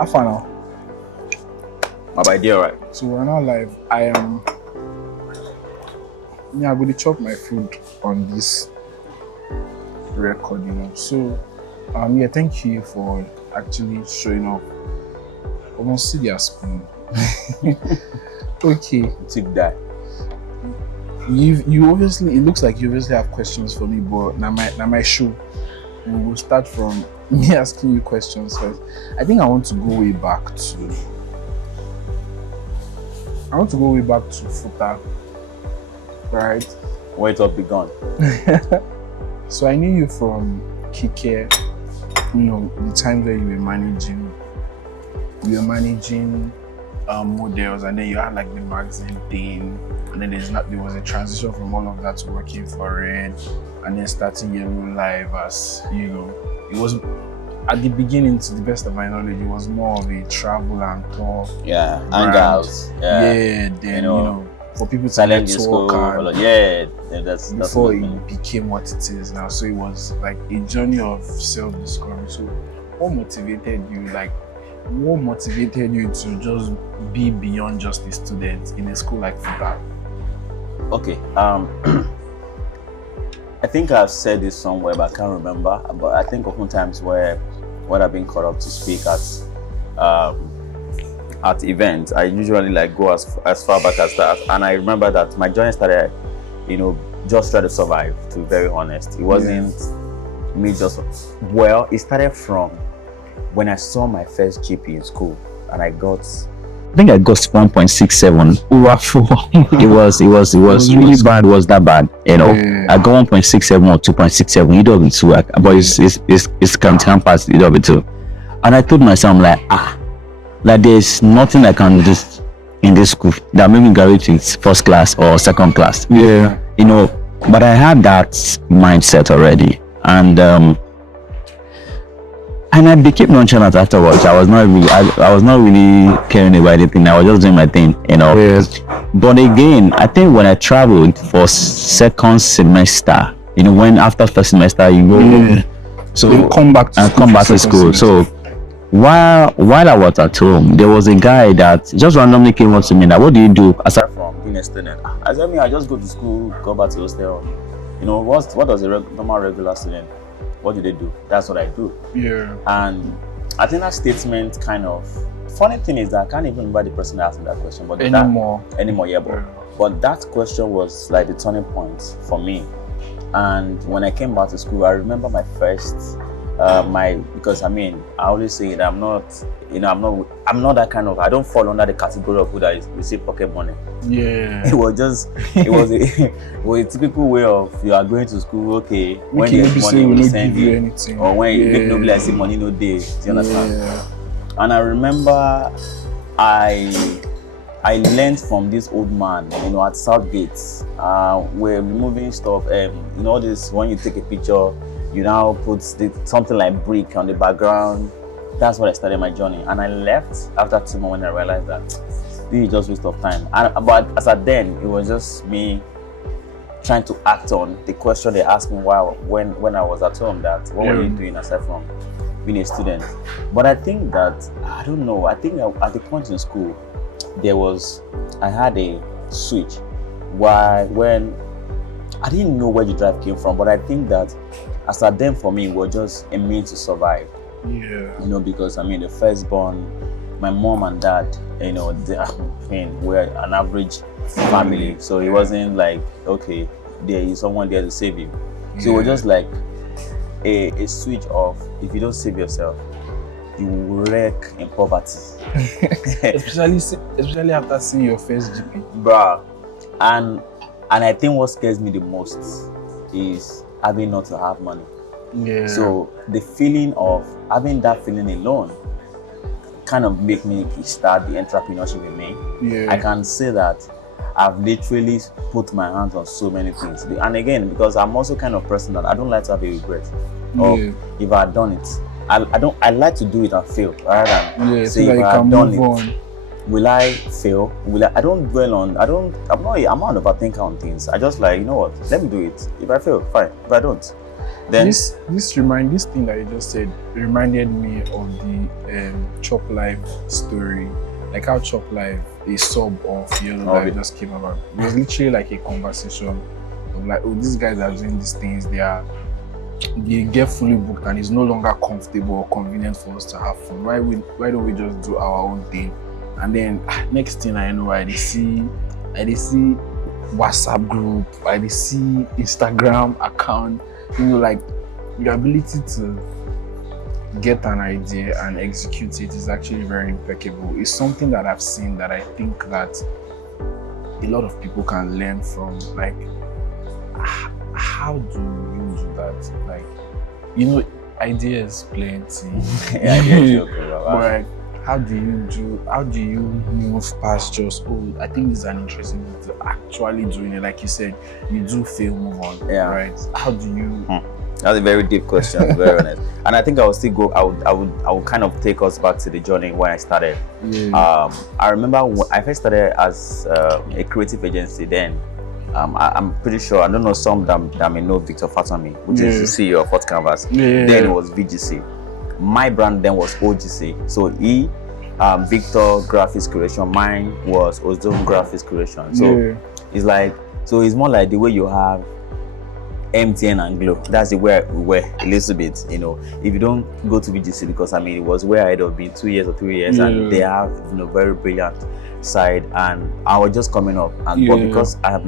Half an hour. My idea, right? So we're not live. I am. I'm going to chop my food on this record, So, thank you for actually showing up. Almost see their spoon. Okay. Take that. You obviously, it looks like you obviously have questions for me, but now my show. We will start from me asking you questions first. I think I want to go way back to. Futa, right? Where it all begun. So I knew you from Kike, the time where you were managing models, and then you had like the magazine thing, and then there was a transition from all of that to working for Red, and then starting Yellow Live as, it was at the beginning, to the best of my knowledge, it was more of a travel and tour. Yeah, hangouts. Yeah, then, for people to silent network disco. That's before it became what it is now. So it was like a journey of self-discovery. So what motivated you to just be beyond just a student in a school like Futa? Okay. I think I've said this somewhere, but I can't remember. But I think oftentimes when I've been called up to speak at events, I usually go as far back as that. And I remember that my journey started, just try to survive, to be very honest. It wasn't me just, it started from when I saw my first GP in school, and I think I got 1.67. It was really bad. It was that bad, I got 1.67 or 2.67. You don't be too, but it's can't pass. You don't be too. And I told myself, like there's nothing I can do in this school that made me graduate with first class or second class. Yeah. But I had that mindset already, and I became nonchalant afterwards. I was not really caring about anything. I was just doing my thing, Yes. But again, I think when I traveled for second semester, when after first semester you go, so you come back to school. So while I was at home, there was a guy that just randomly came up to me. What do you do aside from being a student? I said, I just go to school, go back to hostel. What does a normal regular student? What do they do? That's what I do. Yeah. And I think that statement kind of, funny thing is that I can't even remember the person that asked me that question, but anymore, but that question was like the turning point for me. And when I came back to school, I remember my first, because I always say that I'm not that kind of, I don't fall under the category of who that receive pocket money. Yeah. It was a typical way of, you are going to school, okay, when there's money we send you anything. Or when you make nobody see money no day. Do you understand? Yeah. And I remember I learned from this old man, at Southgate, we're removing stuff, this, when you take a picture, you now put something like brick on the background. That's what I started my journey. And I left after 2 months when I realized that this is just waste of time. But as at then, it was just me trying to act on the question they asked me when I was at home, that what were you doing aside from being a student? But I think that, I don't know, I think at the point in school, I had a switch when I didn't know where the drive came from, but I think that as at then for me, it was just a means to survive. Yeah. Because the firstborn, my mom and dad, we're an average family, so it wasn't like, okay, there is someone there to save you. So it was just like a switch of, if you don't save yourself, you will wreck in poverty. especially after seeing your first GP. Bruh. And I think what scares me the most is having not to have money. Yeah. So the feeling of having that feeling alone kind of make me start the entrepreneurship in me. Yeah. I can say that I've literally put my hands on so many things. And again, because I'm also kind of person that I don't like to have a regret of if I had done it. I like to do it and fail rather than say so if I had done it. Will I fail? I don't dwell on, I'm not an overthinker on things. I just let me do it. If I fail, fine. If I don't, Then this thing that you just said reminded me of the Chop Life story. Like how Chop Life, a sub of Yellow Life just came about. It was literally like a conversation of like, oh, these guys are doing these things, they get fully booked and it's no longer comfortable or convenient for us to have fun. Why don't we just do our own thing? And then next thing I know, I see WhatsApp group, I see Instagram account, like your ability to get an idea and execute it is actually very impeccable. It's something that I've seen that I think that a lot of people can learn from. Like, how do you do that? Like, ideas plenty. But like, how do you move past just, oh, I think this is an interesting thing to actually doing it? Like you said, you do fail, move on. Yeah. Right? How do you That's a very deep question, to be very honest. And I think I will still go, I would kind of take us back to the journey when I started. Yeah. I remember when I first started as a creative agency then. I'm pretty sure, I don't know some that may know Victor Fatami, which is the CEO of Hot Canvas. Then it was VGC. My brand then was OGC. So Victor Graphics Creation, mine was Ozone Graphics Creation. So it's like, so it's more like the way you have MTN and Glow. That's the way we were a little bit, if you don't go to VGC, because it was where I'd have been 2 years or 3 years, and they have very brilliant side, and I was just coming up, and but because I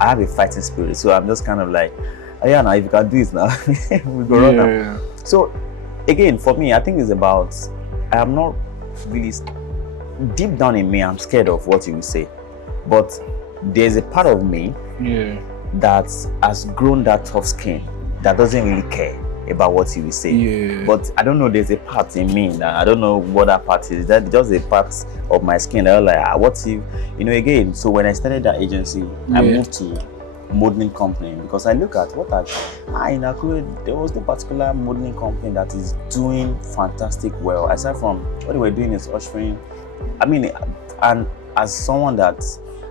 have a fighting spirit, so I'm just kind of like, oh yeah, now if you can do it now, we go run now. So again, for me, I think it's about, I am not really, deep down in me, I'm scared of what you will say, but there's a part of me that has grown that tough skin that doesn't really care about what you will say. But I don't know, there's a part in me that I don't know what that part is. That's just a part of my skin that I'm like, what if, again. So when I started that agency, I moved to modeling company, because I look at what in Akure, there was no particular modeling company that is doing fantastic well, aside from what they were doing is ushering. And as someone that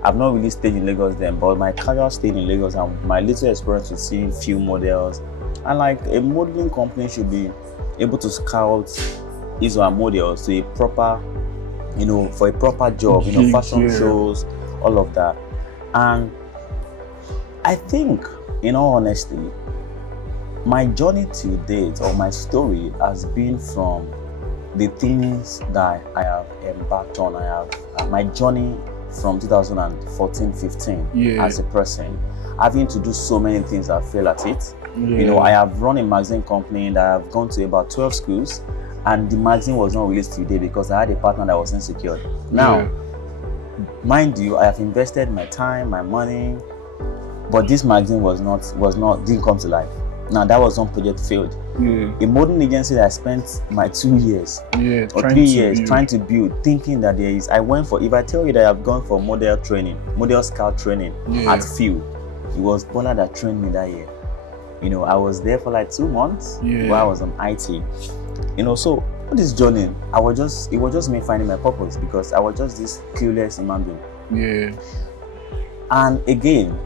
I've not really stayed in Lagos then, but my career stayed in Lagos, and my little experience with seeing few models, and like a modeling company should be able to scout his or her models to a proper, for a proper job, fashion shows, all of that. And I think, in all honesty, my journey to date, or my story, has been from the things that I have embarked on. I have my journey from 2014-15 as a person, having to do so many things. I failed at it. I have run a magazine company that I have gone to about 12 schools, and the magazine was not released today because I had a partner that was insecure. Now, mind you, I have invested my time, my money, but this magazine didn't come to life. Now, that was one project failed. A modeling agency that I spent my 2 years or 3 years trying to build, thinking that there is, if I tell you that I've gone for model scout training at Field, it was Bola that trained me that year. I was there for like 2 months while I was on IT. So this journey, it was just me finding my purpose, because I was just this clueless human being. And again,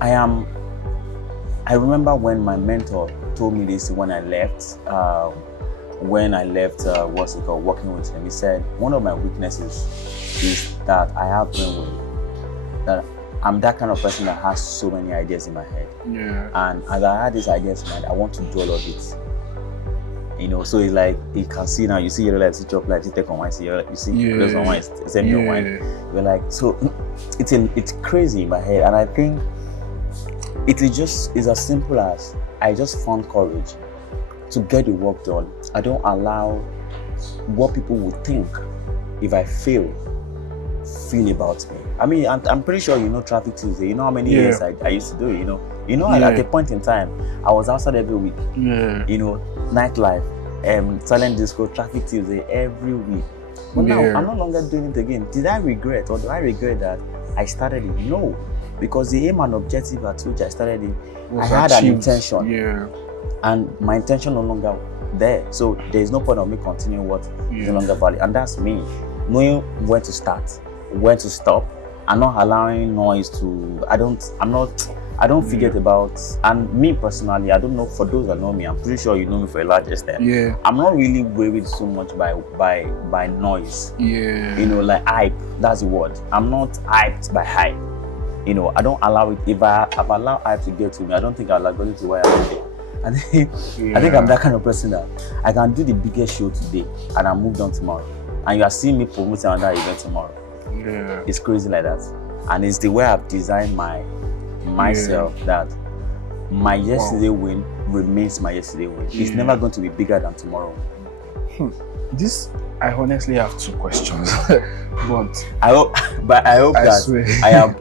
I remember when my mentor told me this when I left, working with him. He said, one of my weaknesses is that I have brainwave, that I'm that kind of person that has so many ideas in my head. And as I had these ideas in my head, I want to do all of it. So it's like, you can see now, you see Yellow Life, see Chop Life, see Take on Wine, you see those on Wine, send me on Wine. You're like, so it's crazy in my head. And I think it is as simple as, I just found courage to get the work done. I don't allow what people would think if I feel about me. I'm pretty sure Traffic Tuesday. You know how many years I used to do it, at a point in time, I was outside every week. Nightlife, silent disco, Traffic Tuesday every week. But now, I'm no longer doing it again. Did I regret, or do I regret that I started it? No. Because the aim and objective at which I started it, I had an intention. And my intention no longer there. So there's no point of me continuing what is no longer valid. And that's me. Knowing when to start, when to stop, I'm not allowing noise to. I don't forget about. And me personally, I don't know. For those that know me, I'm pretty sure you know me for a large extent. Yeah. I'm not really worried so much by noise. Yeah. You know, like hype. That's the word. I'm not hyped by hype. You know, I don't allow it. If I've allowed hype to get to me, I don't think I'll allow it to where I'm there. I think I'm that kind of person that I can do the biggest show today and I moved on tomorrow. And you are seeing me promoting another event tomorrow. Yeah. It's crazy like that. And it's the way I've designed myself that my yesterday win remains my yesterday win. It's never going to be bigger than tomorrow. This, I honestly have two questions, but I hope swear. I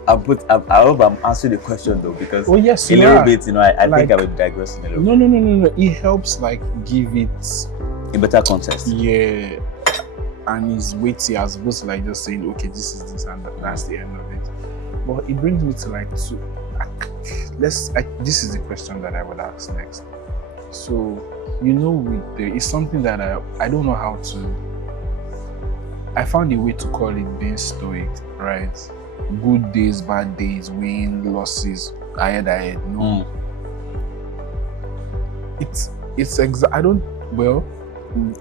hope I'm answering the question though, because yes, a little bit, you know, I like, think I will digress a little. No. It helps like give it a better context. Yeah, and it's weighty as opposed to like just saying, okay, this is this and that's the end of it. But it brings me to like this is the question that I would ask next. So, you know, it's something that I don't know how to. I found a way to call it being stoic, right? Good days, bad days, win, losses, ahead. No,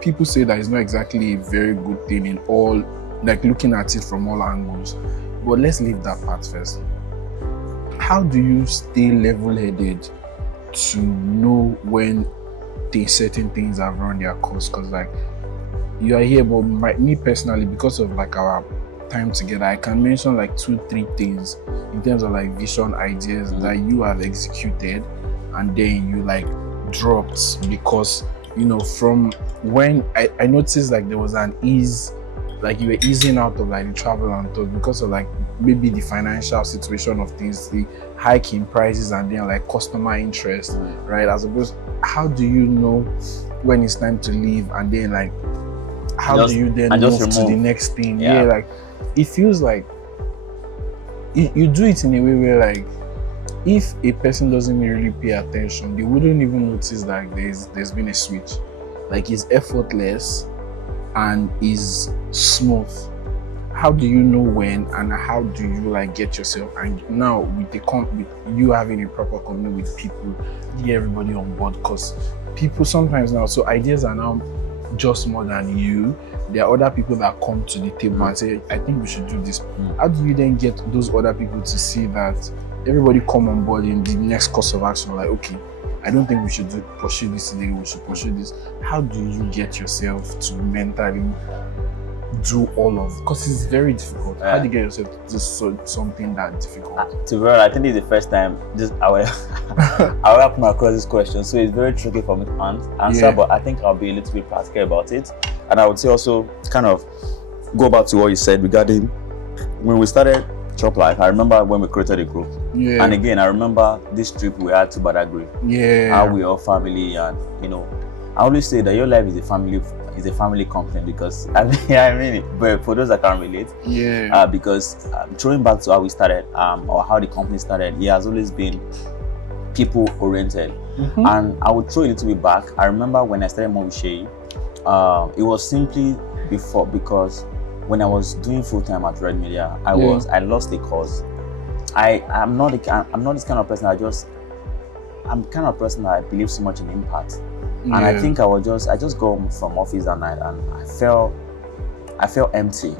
people say that it's not exactly a very good thing in all, like looking at it from all angles. But let's leave that part first. How do you stay level-headed to know when certain things have run their course? Because like you are here, but me personally, because of like our time together, I can mention like 2-3 things in terms of like vision ideas that you have executed and then you like dropped because, you know, from when I noticed like there was an ease, like you were easing out of like the travel and thought because of like maybe the financial situation of things, the hike in prices and then like customer interest, right? As opposed, how do you know when it's time to leave and then like how do you then move to the next thing? Yeah, like it feels like you do it in a way where like if a person doesn't really pay attention, they wouldn't even notice that there's been a switch. Like it's effortless and is smooth. How do you know when, and how do you like get yourself, and now with you having a proper company with people, get everybody on board? Because people sometimes now, so ideas are now just more than you. There are other people that come to the table and say, I think we should do this. How do you then get those other people to see that everybody come on board in the next course of action? Like, okay, I don't think we should pursue this today, we should pursue this. How do you get yourself to mentally do all of, because it's very difficult. How do you get yourself to do something that difficult? To be honest, I think this is the first time I will come across this question, so it's very tricky for me to answer, but I think I'll be a little bit practical about it. And I would say also kind of go back to what you said regarding when we started Chop Life. I remember when we created a group, and again I remember this trip we had to Badagry, how we all family, and you know, I always say that your life is a family company, because I mean it, but for those that can't relate, because throwing back to how we started, or how the company started, it has always been people oriented. And I would throw a little bit back. I remember when I started Mo with Seyi, it was simply because when I was doing full time at Red Media, I lost a cause. I'm not this kind of person. I'm the kind of person that I believe so much in impact. And I think I just go home from office and I felt empty.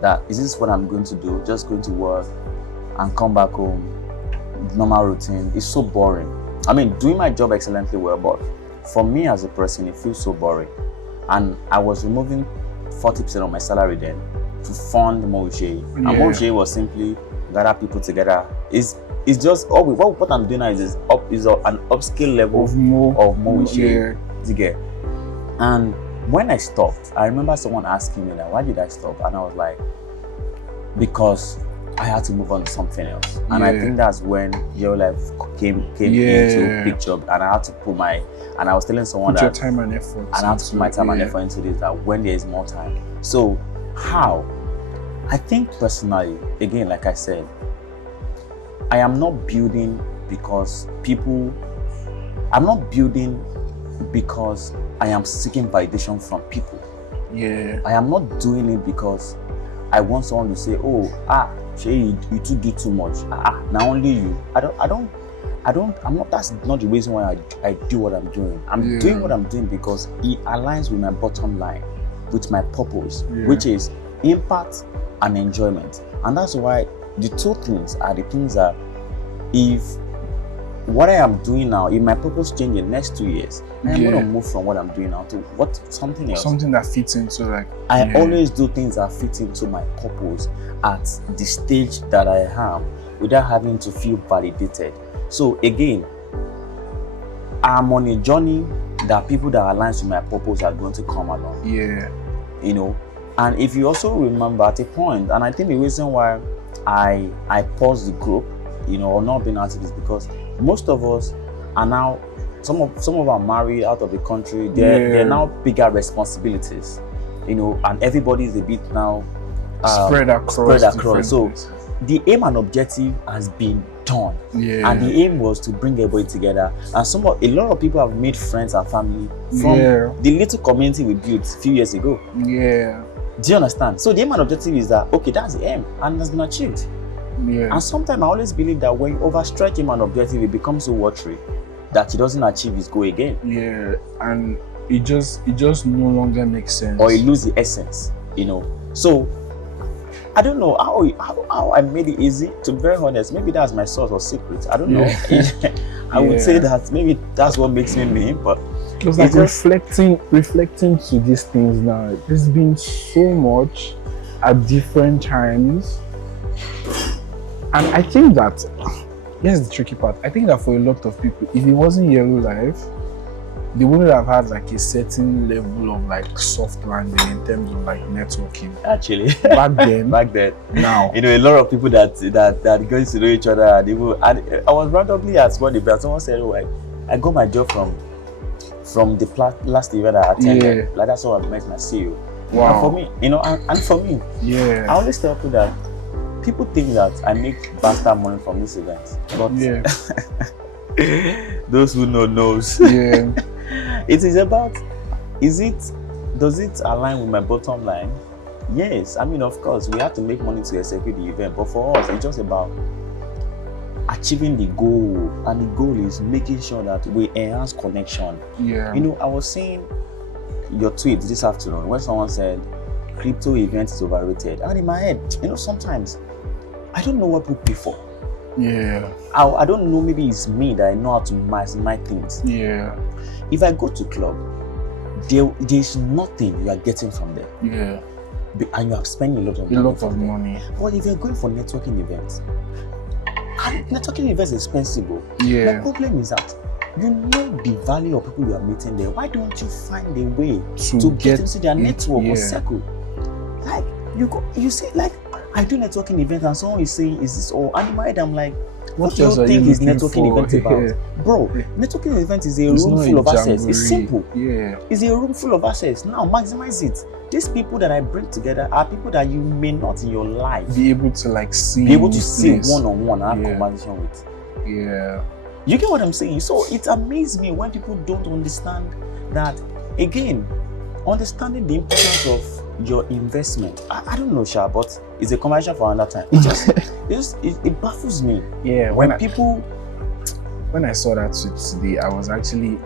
That is this what I'm going to do? Just going to work and come back home, normal routine. It's so boring. I mean, doing my job excellently well, but for me as a person, it feels so boring. And I was removing 40% of my salary then to fund Moushe. And Moushe was simply gather people together. It's just what I'm doing now is an upscale level of Moushe. And when I stopped, I remember someone asking me that, why did I stop? And I was like, because I had to move on to something else. And I think that's when your life came into picture, and I had to put and I was telling someone your time and effort. And I had to put my time and effort into this, that when there is more time. So how? I think personally, again, like I said, I am not building because I am seeking validation from people. I am not doing it because I want someone to say, Shay, you two do too much. Now only you. I'm not, that's not the reason why I do what I'm doing. I'm doing what I'm doing because it aligns with my bottom line, with my purpose, which is impact and enjoyment. And that's why the two things are the things that if what I am doing now, if my purpose change in the next 2 years, I'm gonna move from what I'm doing now to something else. Something that fits into like I always do things that fit into my purpose at the stage that I am without having to feel validated. So again, I'm on a journey that people that align with my purpose are going to come along. Yeah. You know, and if you also remember at a point, and I think the reason why I paused the group, you know, or not being active is because most of us are now, some of are married out of the country. They're now bigger responsibilities, you know, and everybody is a bit now spread across. So places. the aim and objective has been done, and the aim was to bring everybody together. And a lot of people have made friends and family from the little community we built a few years ago. Yeah. Do you understand? So the aim and objective is that, okay, that's the aim and it has been achieved. Yeah. And sometimes I always believe that when you overstretch aim and objective, it becomes so watery that it doesn't achieve its goal again. Yeah, and it just no longer makes sense. Or it loses the essence, you know. So I don't know how I made it easy. To be very honest, maybe that's my source or secret. I don't know. I would say that maybe that's what makes me, but it was like reflecting to these things now. There's been so much at different times. And I think that, here's the tricky part. I think that for a lot of people, if it wasn't Yellow Life, they wouldn't have had like a certain level of like soft landing in terms of like networking. Actually, back then, now, you know, a lot of people that going to know each other, and I was randomly asked one event. Someone said, "Oh, I got my job from the last event I attended." Like that's how I met my CEO. Wow. And for me, you know, and for me, I always tell people that people think that I make bastard money from this event, but those who know knows. Yeah. It is about, does it align with my bottom line? Yes. I mean, of course, we have to make money to execute the event, but for us, it's just about achieving the goal, and the goal is making sure that we enhance connection. Yeah. You know, I was seeing your tweet this afternoon when someone said crypto event is overrated, and in my head, you know, sometimes I don't know what people pay for. Yeah. I don't know, maybe it's me that I know how to maximize things. Yeah. If I go to club, there's nothing you are getting from there. Yeah. And you are spending a lot of money. But if you're going for networking events, and networking events is expensive. Yeah. The problem is that you know the value of people you are meeting there. Why don't you find a way to get into their network or circle? Like you see, like I do networking events and someone is saying, is this all? And in my head, I'm like, what do you think is networking event about? Bro, networking event is a room full of assets. It's simple. Yeah. It's a room full of assets. Now maximize it. These people that I bring together are people that you may not in your life be able to like see. Be able to see one-on-one and have conversation with. Yeah. You get what I'm saying? So it amazes me when people don't understand that, again, understanding the importance of your investment. I don't know, Sha, but it's a conversation for another time. It baffles me. Yeah. When I saw that tweet today, I was actually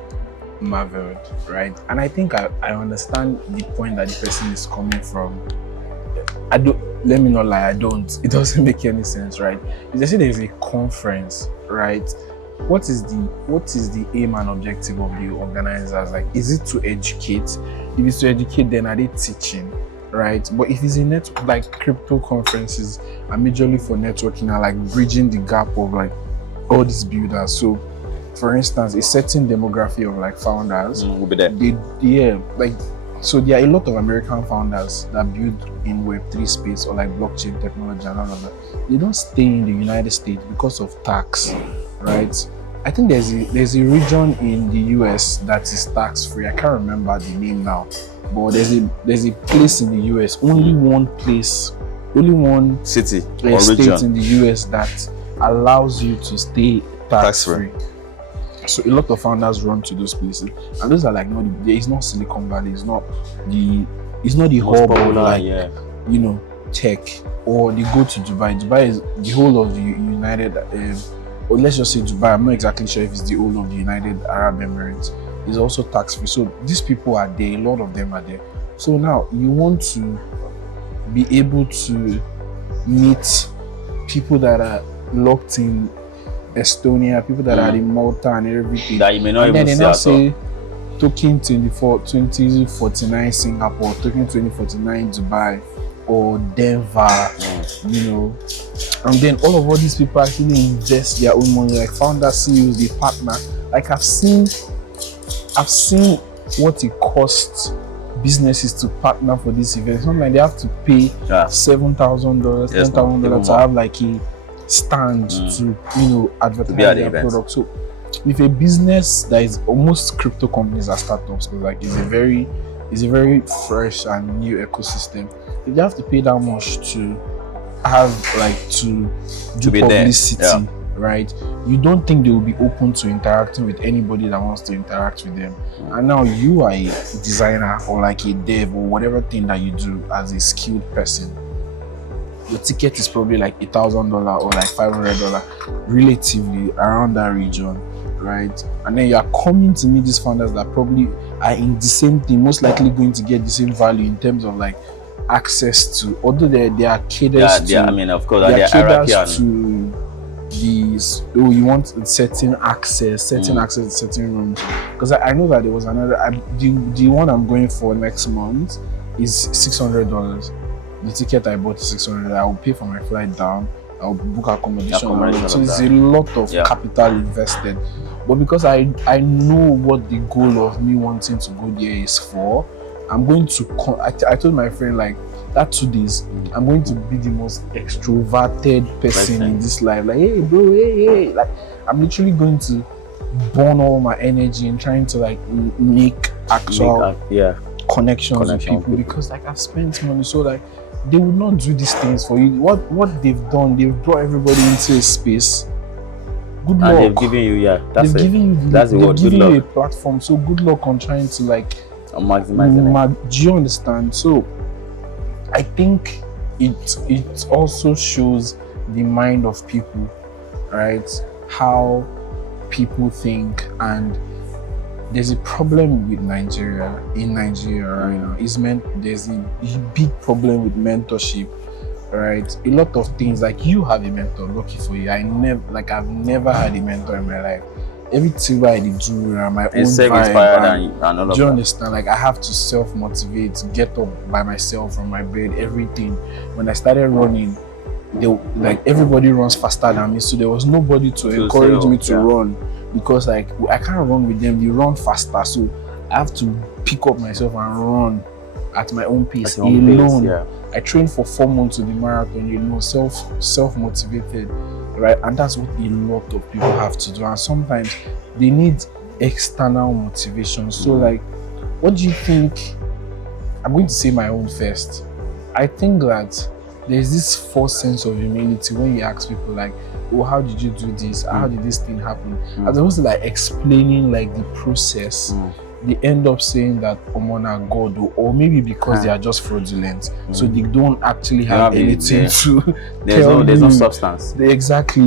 marveled, right? And I think I understand the point that the person is coming from. Let me not lie, I don't. It doesn't make any sense, right? If they say there's a conference, right? What is the aim and objective of the organizers? Like, is it to educate? If it's to educate, then are they teaching, right? But if it's a like crypto conferences are majorly for networking and like bridging the gap of like all these builders. So, for instance, a certain demography of like founders will be there. So there are a lot of American founders that build in Web3 space or like blockchain technology and all of that. They don't stay in the United States because of tax, right? I think there's a region in the US that is tax free. I can't remember the name now, but there's a place in the US, only one city or state region in the US that allows you to stay tax free. So a lot of founders run to those places, and those are like it's not Silicon Valley, it's not the hub of like you know tech, or they go to Dubai. Dubai is the whole of the United, or let's just say Dubai. I'm not exactly sure if it's the whole of the United Arab Emirates. It's also tax free. So these people are there. A lot of them are there. So now you want to be able to meet people that are locked in Estonia, people that are in Malta and everything. That you may not and even then see they now at all. say token 2049 Singapore, token 2049 Dubai, or Denver, you know. And then all these people actually invest their own money, like founder CEOs, they partner. Like I've seen what it costs businesses to partner for this event. Sometimes they have to pay $7,000, $10,000 to have like a stand to advertise their product. So with a business that is almost crypto companies are startups, because like it's a very fresh and new ecosystem. If they have to pay that much to have like to do publicity, right? You don't think they will be open to interacting with anybody that wants to interact with them. And now you are a designer or like a dev or whatever thing that you do as a skilled person. Your ticket is probably like $1,000 or like $500, relatively around that region, right? And then you are coming to meet these founders that probably are in the same thing, most likely going to get the same value in terms of like access to, although they are catered to. I mean, of course, they are catered to these. Oh, you want certain access to certain rooms. Because I know that there was another. The one I'm going for next month is $600. The ticket I bought is $600. I will pay for my flight down. I'll book accommodation. So it's a lot of capital invested. But because I know what the goal of me wanting to go there is for, I'm going to. I told my friend like that 2 days. I'm going to be the most extroverted person in this life. Like, hey bro, hey. Like I'm literally going to burn all my energy and trying to like make actual connections with people, because like I've spent money, so like they will not do these things for you. What they've done, they've brought everybody into a space. Good luck. And they've given you, they've given you a platform. So good luck on trying to like maximizing it. Do you understand? So I think it also shows the mind of people, right? How people think. And there's a problem with Nigeria right now. There's a big problem with mentorship, right? A lot of things, like you have a mentor, lucky for you. I've never had a mentor in my life. Everything I do my own vibe. And all of do you understand? Like I have to self-motivate, get up by myself from my bed, everything. When I started running, everybody runs faster than me, so there was nobody to encourage me to run, because like I can't run with them, they run faster, so I have to pick up myself and run at my own pace alone. I trained for 4 months to the marathon, self-motivated, right? And that's what a lot of people have to do, and sometimes they need external motivation. So like, what do you think? I'm going to say my own first. I think that there's this false sense of humility when you ask people like, oh, how did you do this? How did this thing happen? As opposed to like explaining like the process, they end up saying that na God, or maybe because they are just fraudulent, so they don't actually have anything to there's no substance. They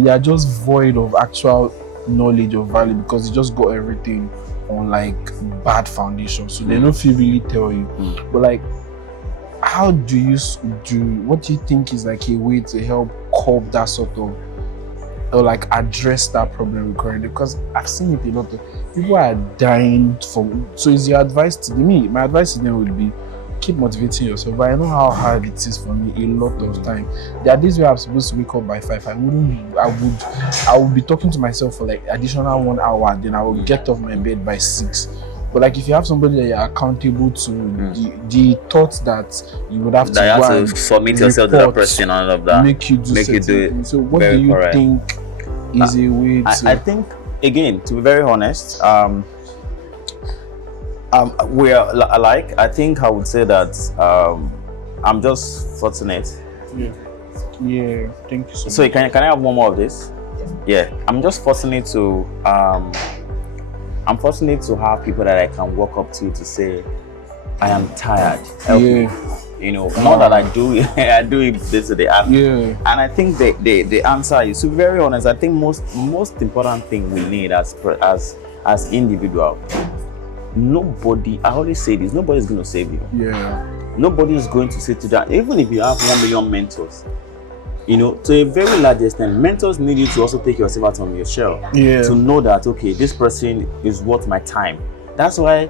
are just void of actual knowledge or value, because they just got everything on like bad foundation, so they don't feel really tell you. But like, how do you what do you think is like a way to help curb that sort of, or like address that problem recurrently? Because I've seen it a lot of people are dying from. So is your advice to me? My advice to them would be, keep motivating yourself. But I know how hard it is for me a lot of time. There are days where I'm supposed to wake up by 5. I would be talking to myself for like additional 1 hour, then I will get off my bed by 6. But like, if you have somebody that you're accountable to, the thoughts that you would have to go and submit yourself to that person and all of that, make you do it. So what do you think is a way to? I think, again, to be very honest, we are alike. I think I would say that I'm just fortunate. Yeah. Thank you so much. So can I have one more of this? Yeah. I'm just fortunate to have people that I can walk up to say, I am tired. Help me. You know, not that I do I do it this today. Yeah. And I think the answer is, to be very honest, I think most important thing we need as individual. Nobody, I always say this, nobody's going to save you. Yeah. Nobody is going to say to that, even if you have 1 million mentors, you know, to a very large extent, mentors need you to also take yourself out of your shell. Yeah. To know that, okay, this person is worth my time. That's why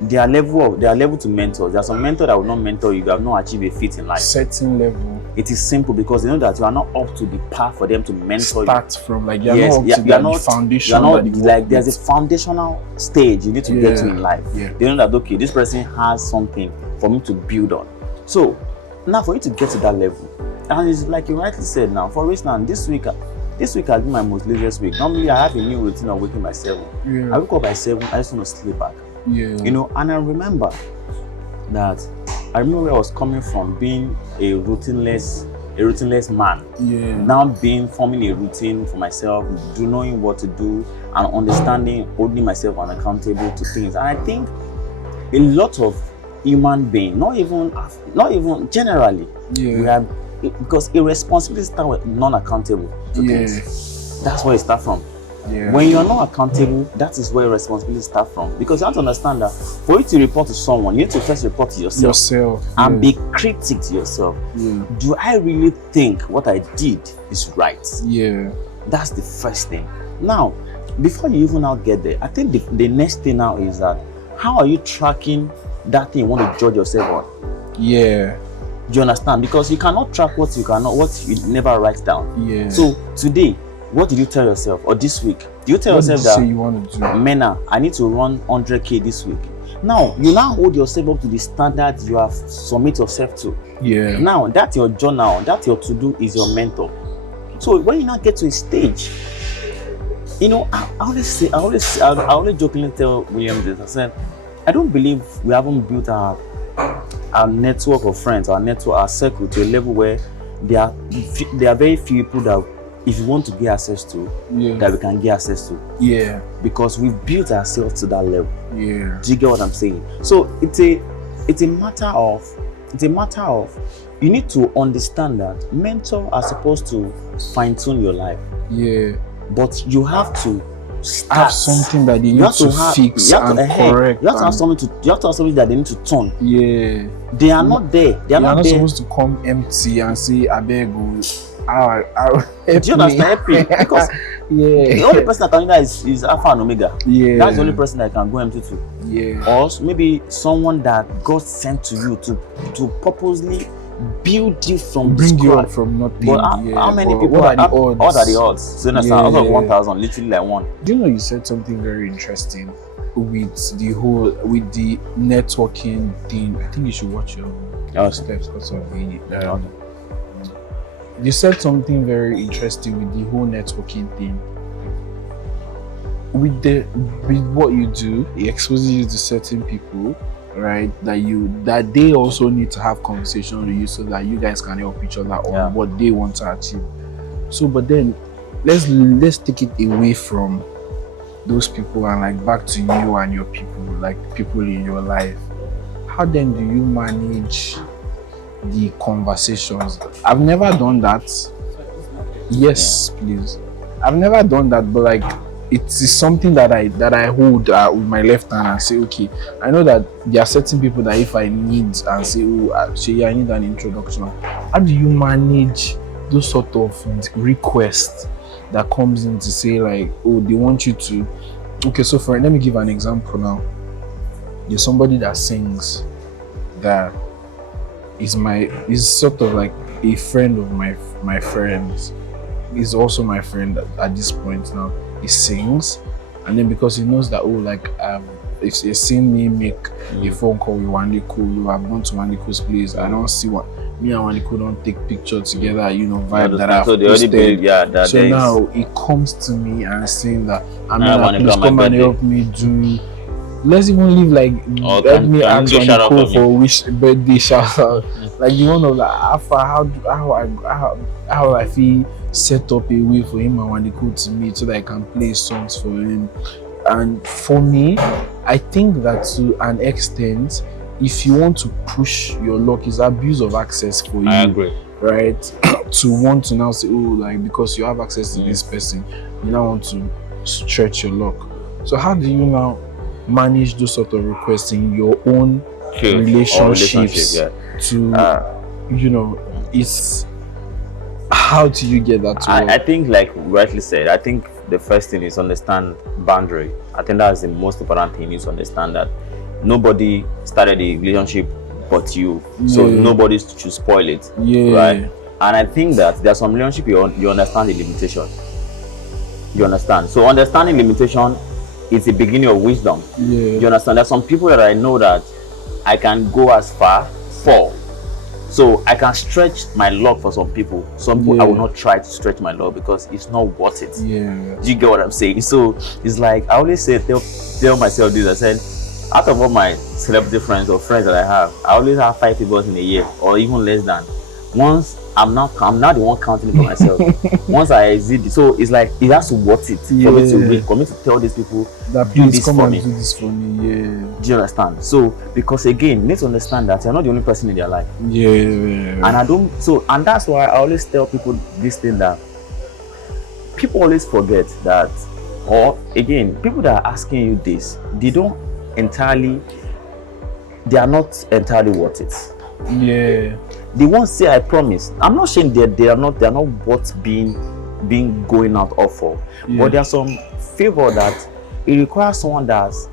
there are level to mentors. There are some mentors that will not mentor you, that have not achieved a feat in life. Certain level. It is simple because they know that you are not up to the par for them to mentor Start you. from, like, you're not up to the foundation. You're not, that you like, there's a foundational stage you need to get to in life. Yeah. They know that, okay, this person has something for me to build on. So now for you to get to that level, and it's like you rightly said now, for instance, this week has been my most laziest week. Normally I have a new routine of waking by 7. Yeah. I wake up by 7, I just want to sleep back. Yeah. You know, and I remember where I was coming from, being a routineless man. Yeah. Now forming a routine for myself, knowing what to do, and understanding, holding myself accountable to things. And I think a lot of human beings, not even generally, we have, because irresponsibility starts with non-accountable to things. That's where it starts from. Yeah. When you're not accountable, that is where responsibility starts from. Because you have to understand that for you to report to someone, you need to first report to yourself. And be critic to yourself. Yeah. Do I really think what I did is right? Yeah. That's the first thing. Now, before you even now get there, I think the next thing now is that, how are you tracking that thing you want to judge yourself on? Yeah. Do you understand? Because you cannot track what you never write down. Yeah. So today, what did you tell yourself? Or this week, do you tell yourself that, you want to do? Mena, I need to run 100k this week? Now you hold yourself up to the standards you have submit yourself to. Yeah. Now that's your journal, that's your to-do, is your mentor. So when you now get to a stage, you know, I always jokingly tell William this. I said, I don't believe we haven't built our network of friends, our circle, to a level where there are very few people that, if you want to get access to, that we can get access to. Yeah. Because we've built ourselves to that level. Yeah. Do you get what I'm saying? So it's a matter of you need to understand that mentors are supposed to fine-tune your life. Yeah. But you have to have something that they need to fix and correct. You have to have something that they need to turn. Yeah. They are not there. They are not there. Supposed to come empty and say, I beg you. Do you understand? Because the only person that can do that is Alpha and Omega. Yeah. That's the only person that can go empty to. Yeah. Or maybe someone that God sent to you to purposely build you from bring you up from nothing. But how many people what are the odds? What are the odds? So out of 1,000, literally like 1. Do you know, you said something very interesting with the networking thing. I think you should watch your steps because of the you said something very interesting with the whole networking thing. With what you do, it exposes you to certain people, right? That they also need to have conversation with you so that you guys can help each other on what they want to achieve. So, but then let's take it away from those people and like back to you and your people, like people in your life. How then do you manage the conversations? I've never done that. Yes, please. I've never done that, but like it is something that I hold with my left hand and say, okay, I know that there are certain people that if I need and say, I need an introduction. How do you manage those sort of requests that comes in to say like, oh, they want you to, okay, so let me give an example now. There's somebody that sings that is sort of like a friend of my friends. He's also my friend at this point now. He sings, and then because he knows that if he's seen me make a phone call with Wandiko, I've gone to Wandiko's place, I don't see what me and Wandiko don't take pictures together, vibe that I've posted. So now he comes to me and saying that please come and help me do. Let's even leave let me ask Wandiko for which birthday shout out. Like the one of how I feel set up a way for him and Wandiko to meet so that I can play songs for him. And for me, I think that to an extent, if you want to push your luck, it's abuse of access for you. I agree. Right? To want to now say, oh, like because you have access to this person, you now want to stretch your luck. So how do you now manage those sort of requests in your own relationships to it's how do you get that to work? I think, like rightly said, I think the first thing is understand boundary. I think that's the most important thing, is understand that nobody started a relationship but you, so nobody should spoil it, right? And I think that there's some relationship you understand the limitation. You understand? So understanding limitation is the beginning of wisdom. You understand? There's some people that I know that I can go as far for. So I can stretch my luck for some people. Some people I will not try to stretch my luck because it's not worth it. Do you get what I'm saying? So it's like I always say, tell myself this. I said, out of all my celebrity friends or friends that I have, I always have 5 people in a year or even less than. Once I'm not the one counting it for myself. Once I exceed it, so it's like it has to worth it for me to wait, for me to tell these people that do this for me. Do this for me. Do you understand? So because again, you need to understand that you're not the only person in their life. And I don't. So and that's why I always tell people this thing, that people always forget that, or again, people that are asking you this, they are not entirely worth it. They won't say I promise. I'm not saying they are not worth being going out of for. But there's some favor that it requires someone that's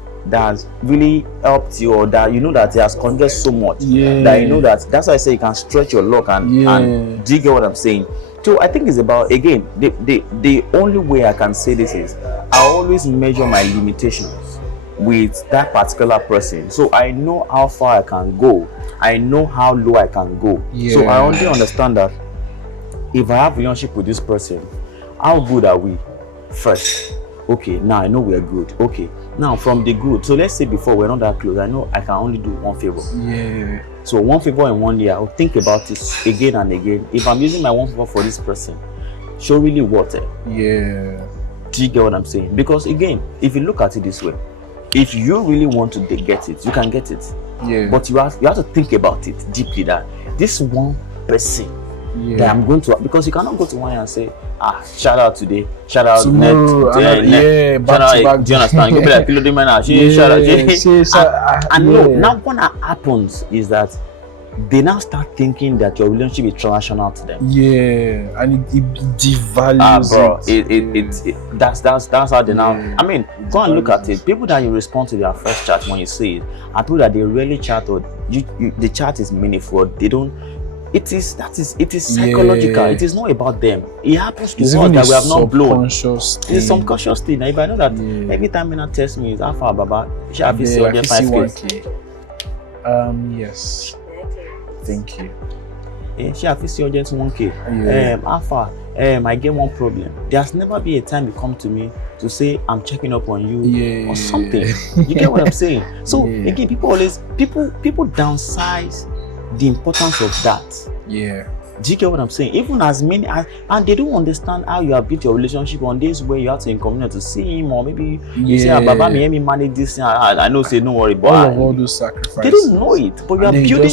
really helped you, or that you know that he has conjured so much that you know that's why I say you can stretch your luck and do you get what I'm saying? So I think it's about, again, the only way I can say this is I always measure my limitations with that particular person, so I know how far I can go. I know how low I can go. So I only understand that if I have a relationship with this person, how good are we first? Okay, now I know we're good. Okay, now from the good, so let's say before we're not that close, I know I can only do one favor. So one favor in 1 year, I'll think about it again and again. If I'm using my one favor for this person, show really worth it. Do you get what I'm saying? Because again, if you look at it this way, if you really want to get it, you can get it. But you have to think about it deeply, that this one person that I'm going to, because you cannot go to one and say, shout out today, shout out tomorrow, back to back. Do you understand? You be like, shout out. And now what happens is that they now start thinking that your relationship is transactional to them. And it devalues that's how they now. I mean, go and look at it. People that you respond to their first chat when you see it are people that they rarely chat, or the chat is meaningful. They don't. It is psychological. It is not about them. It happens to us that we have not blown. It's some conscious thing. Now, if I know that every time when I text me is how far, Baba, she have to see 5K. Yes. Thank you. She have to see 1K. Alpha, I get one problem. There's never been a time you come to me to say I'm checking up on you or something. You get what I'm saying? So again, people downsize the importance of that. Do you get what I'm saying? Even as many as, and they don't understand how you have built your relationship on days where you have to inconvenience to see him, or maybe you say, Baba, me help me manage this. I know, say, no worry, but all those sacrifices. They don't know it, but you are building.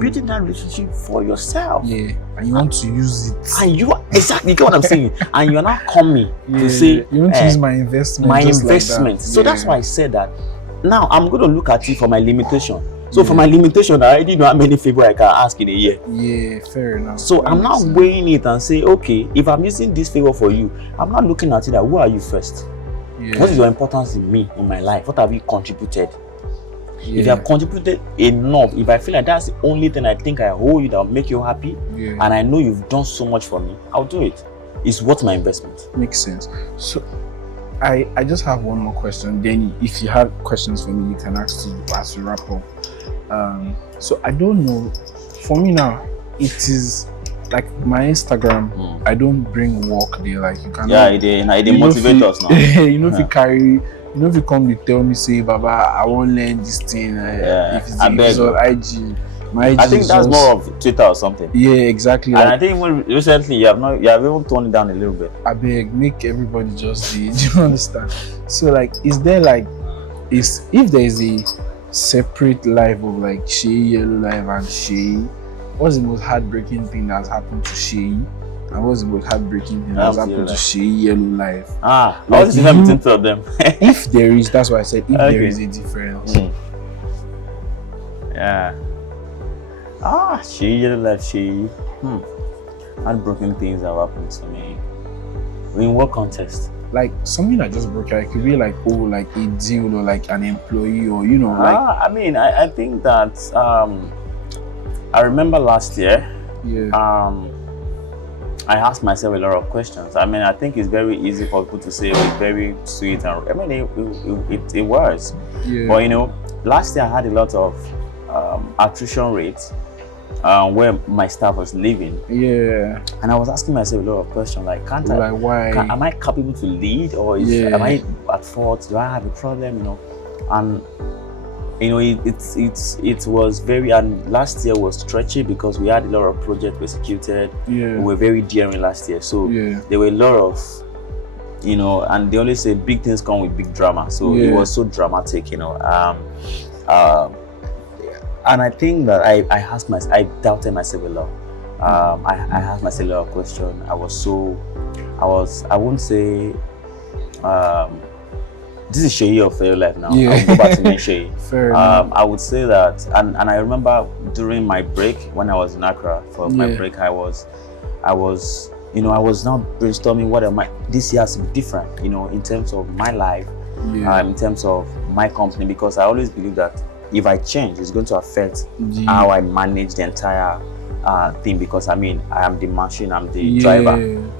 building that relationship for yourself. And you want to use it. And you are exactly get what I'm saying. And you are not coming to say, you want to use my investment. Like so that's why I said that. Now I'm going to look at it for my limitation. So for my limitation, I already know how many favors I can ask in a year. Fair enough. So I'm now weighing it and say, okay, if I'm using this favor for you, I'm not looking at it that who are you first? What is your importance in me, in my life? What have you contributed? If you have contributed enough, if I feel like that's the only thing I think I owe you that will make you happy, and I know you've done so much for me, I'll do it. It's worth my investment. Makes sense. So I just have one more question. Then if you have questions for me, you can ask as we wrap up. So I don't know, for me now, it is like my Instagram, I don't bring work there, like you can they motivate us now. If you carry, if you come to tell me, say, Baba, I won't learn this thing, if it's on IG, I think that's more of Twitter or something. Exactly. And I think even recently you have even toned it down a little bit. I beg, make everybody just do you understand? So like, is there like, if there is separate life of like Seyi Yellow Life and Seyi, what's the most heartbreaking thing that's happened to Seyi? And what's the most heartbreaking thing that's happened to Seyi Yellow Life? What's the difference between two of them? If there is, that's why I said if there is a difference. Yeah. Seyi Yellow Life, Seyi. Heartbroken things have happened to me. In what context? Like something that just broke out. It could be like like a deal or like an employee or like. I mean, I think that I remember last year. Yeah. I asked myself a lot of questions. I mean, I think it's very easy for people to say, oh, it's very sweet, and I mean, it was. Yeah. But you know, last year I had a lot of attrition rates where my staff was leaving. Yeah. And I was asking myself a lot of questions like, why? Am I capable to lead, or am I at fault? Do I have a problem? You know, and you know, it was very, and last year was stretchy because we had a lot of projects executed. Yeah. We were very daring last year, so there were a lot of, you know, and they always say big things come with big drama. So it was so dramatic, you know. And I think that I doubted myself a lot. I asked myself a lot of questions. I won't say. This is Seyi of Fair Life now. I'll go back to me, Seyi. Fair enough. I would say that, and I remember during my break when I was in Accra for my break, I was, you know, I was now brainstorming what am I. This year has to be different, you know, in terms of my life, in terms of my company, because I always believe that if I change, it's going to affect how I manage the entire thing, because I mean, I am the machine, I'm the driver,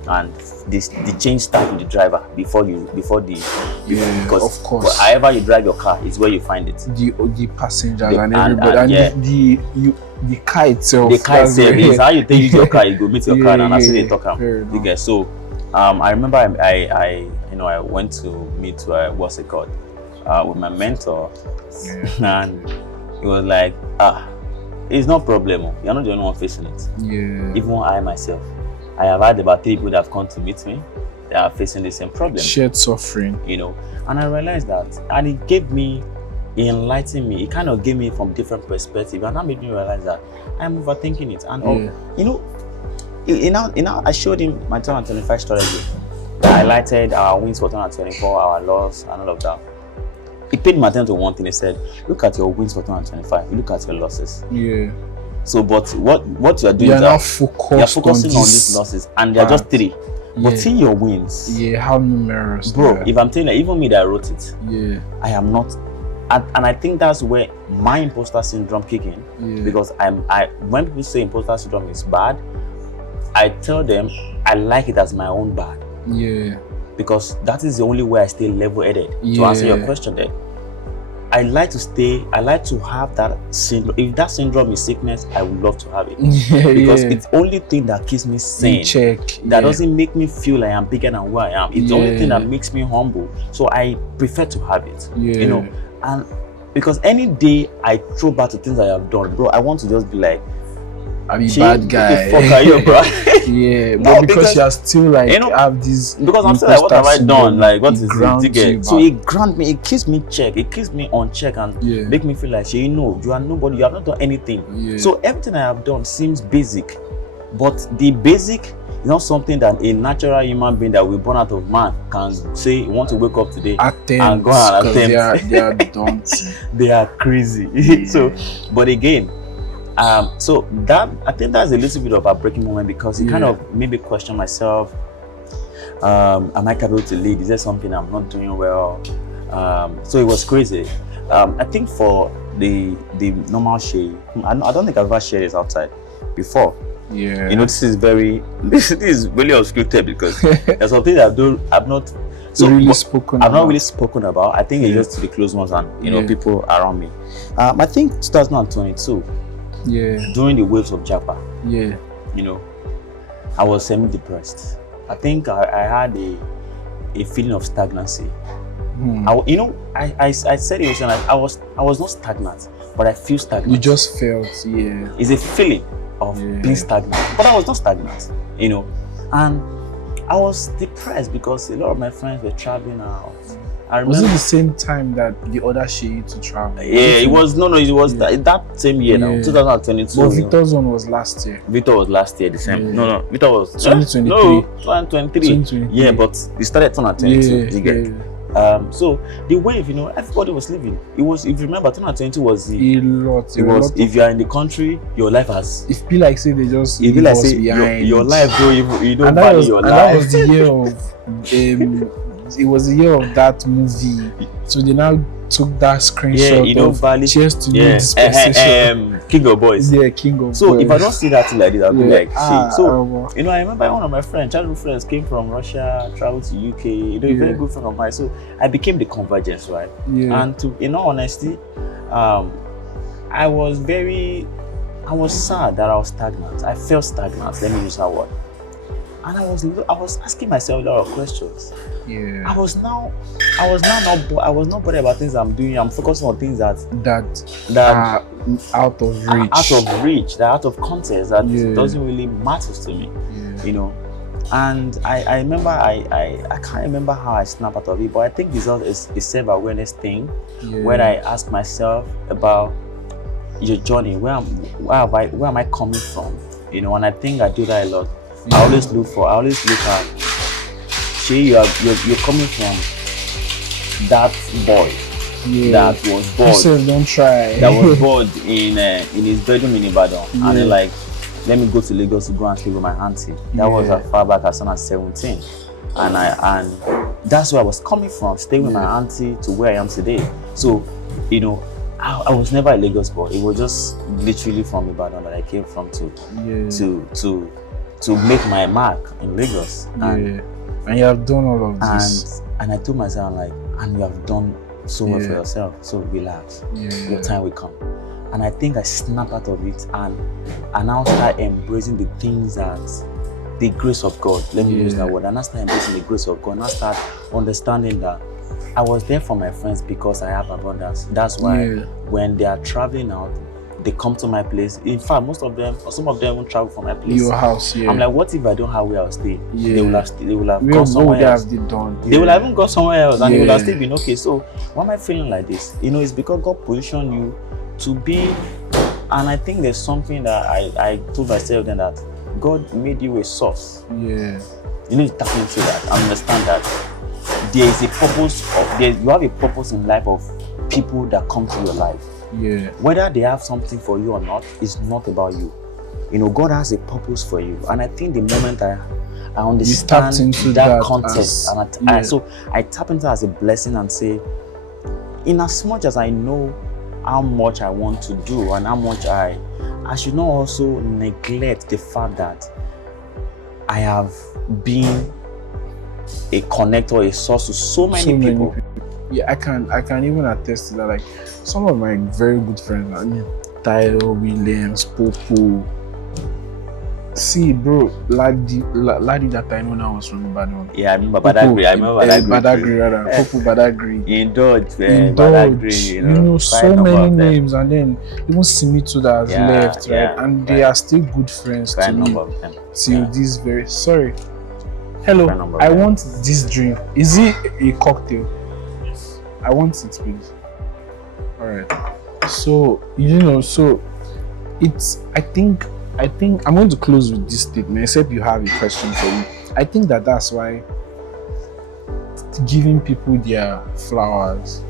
and the change starts with the driver before because of course, however you drive your car is where you find it. The passengers and everybody, and the car itself. The car itself is how you take your car. You go meet your car, and that's how they talk. So, I remember I went to meet what's it called, with my mentor, and it was like it's no problem. You're not the only one facing it. Yeah. Even I myself, I have had about 3 people that have come to meet me. They are facing the same problem. Shared suffering. You know, and I realized that, and it enlightened me. It kind of gave me from different perspective, and that made me realize that I'm overthinking it. And you know, I showed him my 2025 strategy. I highlighted our wins for 2024, our loss, and all of that. He paid my attention to one thing. He said, look at your wins for 2025. You look at your losses. Yeah. So, but what you are doing you're is not focused. You're focusing on these losses, and they're just 3. But see your wins. Yeah, how numerous. Bro, if I'm telling you, even me that wrote it, I am not. And I think that's where my imposter syndrome kicks in. Because when people say imposter syndrome is bad, I tell them I like it as my own bad. Yeah. Because that is the only way I stay level-headed. To answer your question there, I like to have that syndrome. If that syndrome is sickness, I would love to have it. Because it's the only thing that keeps me sane. That doesn't make me feel like I'm bigger than who I am. It's the only thing that makes me humble. So I prefer to have it. You know, and because any day I throw back to things I have done, bro, I want to just be like, I'm a bad guy. The fuck are you, bro? But because you're still like, you know, have this. Because I'm still like, what have I done? Like, what is it? So it grounds me, it keeps me check, it keeps me on check, and make me feel like, you know, you are nobody, you have not done anything. So everything I have done seems basic, but the basic is not something that a natural human being that we born out of man can say, you want to wake up today and go and attempt. They are daunting. They are crazy. So, but again, so that, I think that's a little bit of a breaking moment, because it kind of made me question myself. Am I capable to lead? Is there something I'm not doing well? So it was crazy. I think for the normal Seyi, I don't think I've ever shared this outside before. You know, this is really unscripted, because there's something that I've not really spoken about. I think it's just to the close ones and you know, people around me. I think 2022. During the waves of Japa, you know, I was semi-depressed. I think I had a feeling of stagnancy. I said it was like I was not stagnant, but I feel stagnant. You just felt, It's a feeling of being stagnant, but I was not stagnant, you know. And I was depressed because a lot of my friends were traveling out, I Was it remember. the same time that the other Seyi to travel? Yeah, it was it was Yeah. that same year now, Yeah. 2022. But Victor's one was last year. Victor was last year, the same. Yeah. No, Victor was 2023. No, 2023. 2023. Yeah, but it started 2022. Yeah, You get? yeah. So the wave, everybody was living. It was, if you remember, 2022 was the. A lot. It was, if you are in the country, your life has. If be like say they just It be leave like us say behind. your life, bro. You don't And that value was, your and life. that was the year of it was the year of that movie. So they now took that screenshot you don't of value. Cheers to New Dispensation. King of Boys. Yeah, King of So Boys. if I don't see that thing like this, I'll be like, shit. So I I remember one of my friends, childhood friends, came from Russia, traveled to UK. A very good friend of mine. So I became the convergence, right? Yeah. And in all honesty, I was sad that I was stagnant. I felt stagnant. Let me use that word. And I was asking myself a lot of questions. Yeah. I was not bothered about things I'm doing. I'm focusing on things that are out of reach. They're out of context. That doesn't really matter to me. Yeah. And I remember I can't remember how I snapped out of it, but I think it's a self-awareness thing where I ask myself about your journey. Where am I coming from? And I think I do that a lot. Yeah. I always look at, Shay, you're coming from that boy that was bored. Don't try. That was bored in his bedroom in Ibadan, and then like, let me go to Lagos to go and sleep with my auntie. That was as far back as I was 17, and that's where I was coming from, staying with my auntie to where I am today. So, I was never a Lagos boy. It was just literally from Ibadan that I came from to make my mark in Lagos. And you have done all of this. And I told myself, like, and you have done so much for yourself. So relax. Your time will come. And I think I snapped out of it and now start embracing the things that the grace of God. Let me use that word. And I start embracing the grace of God. And I start understanding that I was there for my friends because I have abundance. That's why when they are traveling out, they come to my place. In fact, most of them, or some of them, won't travel from my place. Your house, I'm like, what if I don't have where I'll stay? Yeah. They will have gone somewhere else. They will have even gone somewhere else, and they will have still been okay. So why am I feeling like this? It's because God positioned you to be. And I think there's something that I told myself then, that God made you a source. Yeah. You need to tap into that and understand that there is a purpose you have a purpose in life of people that come to your life. Yeah. Whether they have something for you or not, it's not about you. God has a purpose for you. And I think the moment I understand that context, so I tap into it as a blessing and say, in as much as I know how much I want to do and how much I should not also neglect the fact that I have been a connector, a source to so many people. Yeah, I can even attest to that. Like, some of my very good friends, Tyler, Williams, Popo. See, bro, Ladi that I know now was from Ibadan. Yeah, I remember Badagry. Popo Badagri. Indulge, Badagri. So many names, and then even Simito that has left, right? And they are still good friends to me. Till this very. Sorry. Hello, I want this drink. Is it a cocktail? I want it, please. All right. So so it's. I think I'm going to close with this statement. Except you have a question for me. I think that's why giving people their flowers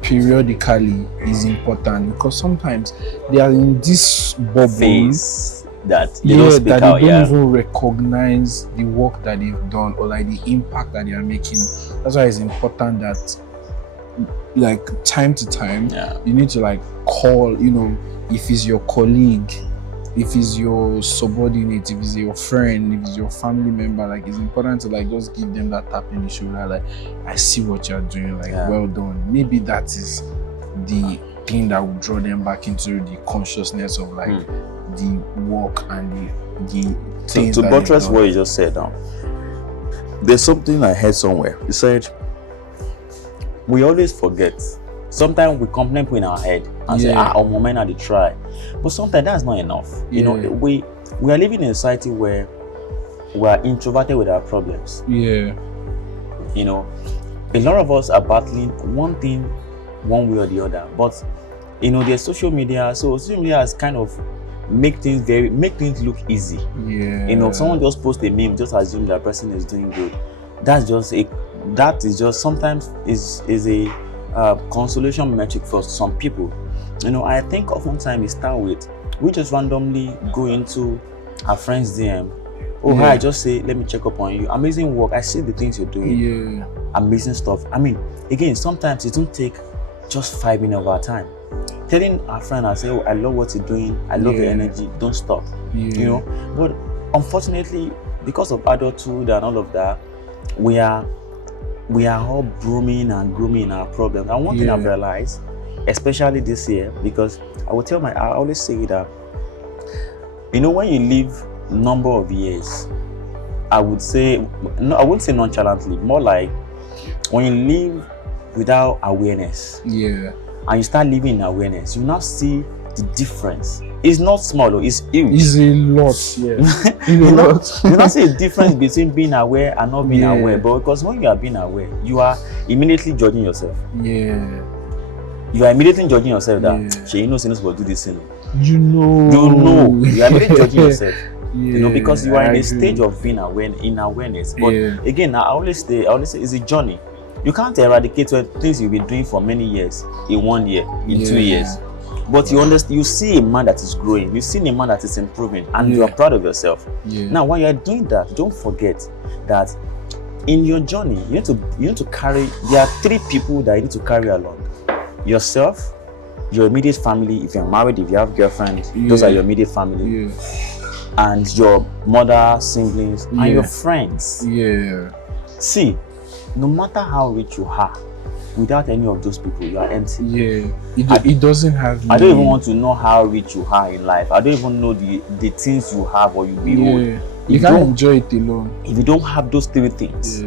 periodically is important, because sometimes they are in this bubble phase that they don't even recognize the work that they've done or like the impact that they are making. That's why it's important that, like, time to time, you need to like call, if it's your colleague, if it's your subordinate, if it's your friend, if it's your family member, like, it's important to like just give them that tap in the shoulder, like, I see what you're doing, like, well done. Maybe that is the thing that will draw them back into the consciousness of like the work and the things. To buttress what you just said now, there's something I heard somewhere. You said we always forget. Sometimes we complain in our head and say, our moment are the try. But sometimes that's not enough. We are living in a society where we are introverted with our problems. a lot of us are battling one thing, one way or the other. But there's social media, so social media has kind of make things look easy. Yeah. Someone just post a meme, just assume that person is doing good. That is just sometimes is a consolation metric for some people. I think oftentimes it starts with we just randomly go into our friend's DM. Oh, hi, just say, let me check up on you. Amazing work. I see the things you're doing. Yeah. Amazing stuff. I mean, again, sometimes it don't take just 5 minutes of our time. Telling our friend, I say, oh, I love what you're doing. I love your energy. Don't stop. Yeah. But unfortunately, because of adulthood and all of that, we are all grooming our problems. And one thing I've realized, especially this year, because I always say that, when you live number of years, I wouldn't say nonchalantly, more like when you live without awareness, and you start living in awareness, you now see the difference. It's not small, it's huge. It's a lot, you now see a difference between being aware and not being aware. But because when you are being aware, you are immediately judging yourself. You are immediately judging yourself that she knows to do this thing. You are immediately judging yourself. Because you are in a stage of being in awareness. But again, I always say it's a journey. You can't eradicate things you've been doing for many years in 1 year, in 2 years. But you see a man that is growing, you see a man that is improving, and you are proud of yourself. Now, when you are doing that, don't forget that in your journey, you need to carry. There are 3 people that you need to carry along: yourself, your immediate family. If you're married, if you have girlfriend, those are your immediate family. And your mother, siblings, and your friends. See, no matter how rich you are, without any of those people, you are empty. It doesn't have I don't even want to know how rich you are in life. I don't even know the things you have or you behold. You can't enjoy it alone. If you don't have those 3 things,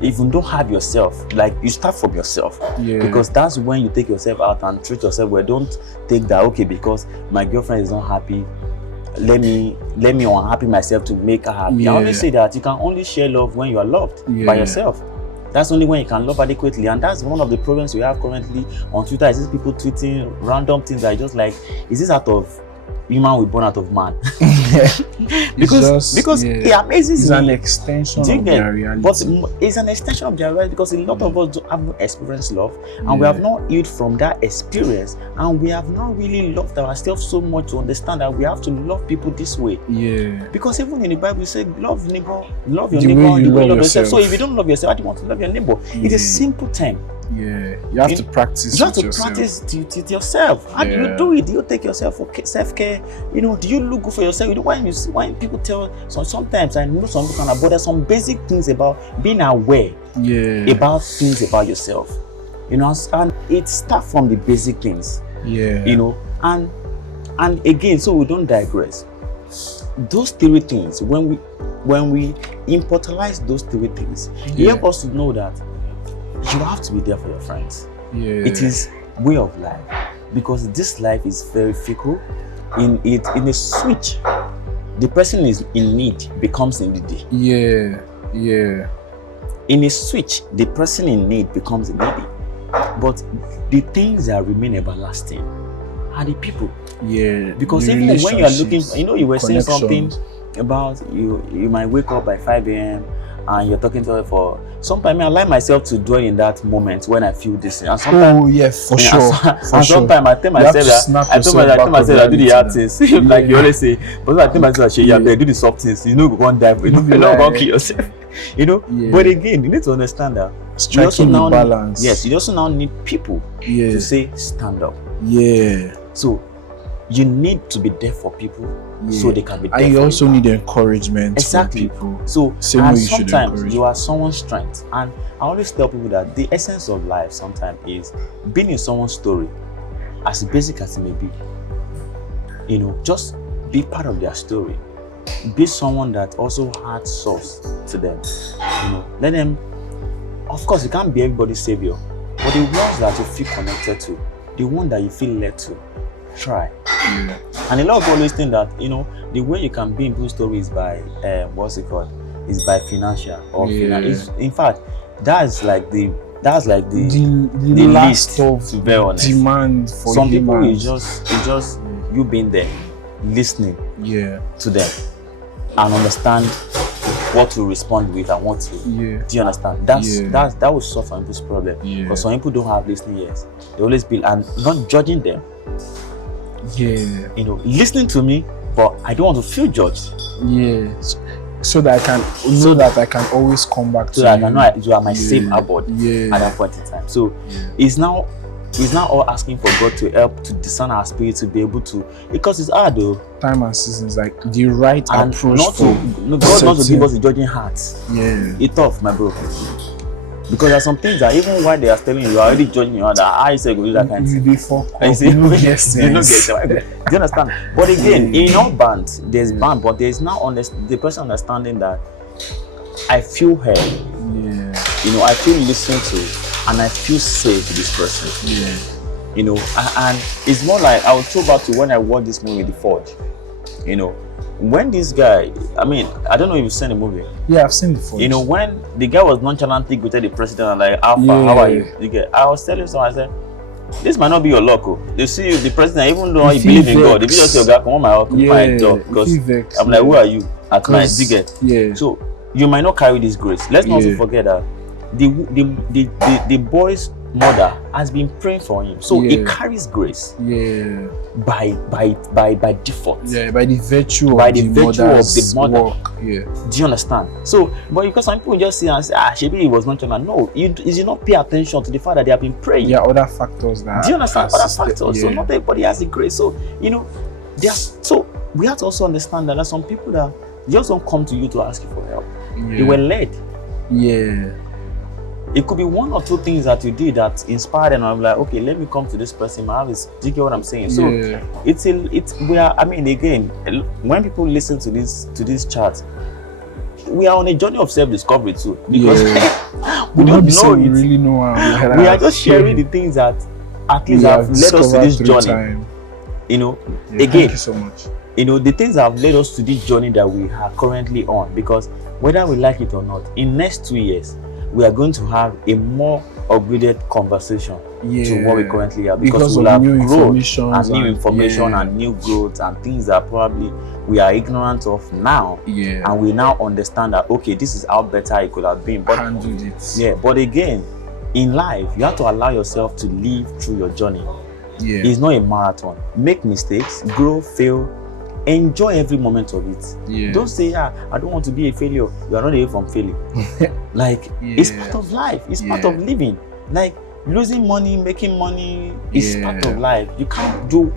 if you don't have yourself, like you start from yourself, because that's when you take yourself out and treat yourself well. Don't take that, okay, because my girlfriend is not happy, let me unhappy myself to make her happy. I always say that you can only share love when you are loved by yourself. That's only when you can love adequately, and that's one of the problems we have currently on Twitter. Is these people tweeting random things that are just like, is this out of human we born out of man? because it amazes me. It's an an extension of their reality. But it's an extension of their reality because a lot of us haven't experienced love, and we have not healed from that experience, and we have not really loved ourselves so much to understand that we have to love people this way. Because even in the Bible, it says, love your neighbor the way you love yourself. So if you don't love yourself, how do you want to love your neighbor? It's a simple thing. You have to practice. You have to practice it yourself. How do you do it? Do you take yourself for self-care? Do you look good for yourself? When people tell, sometimes I know some people can, but there's some basic things about being aware about things about yourself. And it starts from the basic things. And again, so we don't digress. Those 3 things, when we immortalize those 3 things, it helps us to know that you have to be there for your friends. It is way of life, because this life is very fickle. In a switch, the person is in need becomes needy. In a switch, the person in need becomes needy. But the things that remain everlasting are the people. Because even when you are looking, you were saying something about you might wake up by 5 a.m. and you're talking to her for. Sometimes I allow myself to dwell in that moment when I feel this, and sometimes, for sure. Sometimes I tell myself I do the hard things, like you always say. But I tell myself, do the soft things. Go and dive. You don't go kill yourself. But again, you need to understand that striking the balance. Yes, you also now need people to say stand up. So you need to be there for people so they can be there. And you also need encouragement. Exactly. From people. So sometimes you are someone's strength. And I always tell people that the essence of life sometimes is being in someone's story, as basic as it may be. Just be part of their story. Be someone that also had source to them. Let them. Of course, you can't be everybody's savior, but the ones that you feel connected to, the one that you feel led to, try. And a lot of people always think that the way you can be in people's story is by is by financial or in fact, that's like the that's like the the last least, of to be honest. demand for Some people humans. it's just you being there, listening Yeah. to them, and understand what to respond with and what to. Yeah. Do you understand? That will solve some people's problem. Yeah. Because some people don't have listening ears. They always be, and not judging them. Yeah. You know, listening to me, but I don't want to feel judged. Yeah. So that I can know that I can always come back to So that you. I know you are my safe abode Yeah. at that point in time. So it's now all asking for God to help to discern our spirit to be able to, because it's hard though. Time and seasons, like the right And approach not for God not to give us a judging heart. Yeah. It's tough, my bro. Because there are some things that even while they are telling you, are already judging you, that I say go do that kind of thing. You fuck And you up. say, You know, yes, you don't get it. Do you understand? But again, in all bands, there's band, but there's now the person understanding that I feel heard. Yeah. You know, I feel listened to, and I feel safe with this person. Yeah. You know, and it's more like I will throw back to when I watched this movie, The Forge. You know, when this guy, I mean, I don't know if you've seen the movie. Yeah, I've seen the Forge. You know, when the guy was nonchalantly greeted the president and like, Alpha, how are you? I was telling someone, I said, this might not be your luck. Oh. You see, the president, even though you believe in God, if you just say, God, come on, my job. Because I'm like, who are you at night? Yeah. So you might not carry this grace. Let's not also forget that the boy's mother has been praying for him, so he carries grace. Yeah. By default. Yeah, by the virtue by of the virtue of the mother. Work. Yeah. Do you understand? So, but because some people just see and say, maybe he was not trying. No, you did not pay attention to the fact that they have been praying. Yeah, other factors that. Do you understand? Other factors. Yeah. So not everybody has the grace. So you know, so we have to also understand that there are some people that just don't come to you to ask you for help. Yeah. They were led. Yeah. It could be one or two things that you did that inspired, and I'm like, okay, let me come to this person. I have this. Do you get what I'm saying? So I mean, again, when people listen to this chat, we are on a journey of self-discovery too, because we don't know it. Really know how we are just sharing the things that at least have led us to this journey. Time. You know, again, thank you so much. You know, the things that have led us to this journey that we are currently on, because whether we like it or not, in next 2 years, we are going to have a more upgraded conversation to what we currently have, because we'll have growth and new information and new growth and things that probably we are ignorant of now, and we now understand that okay, this is how better it could have been. But handled it. Yeah, but again, in life, you have to allow yourself to live through your journey. Yeah, it's not a marathon. Make mistakes, grow, fail. Enjoy every moment of it. Yeah. Don't say, I don't want to be a failure. You are not away from failing. Like, it's part of life. It's part of living. Like, losing money, making money is part of life. You can't avoid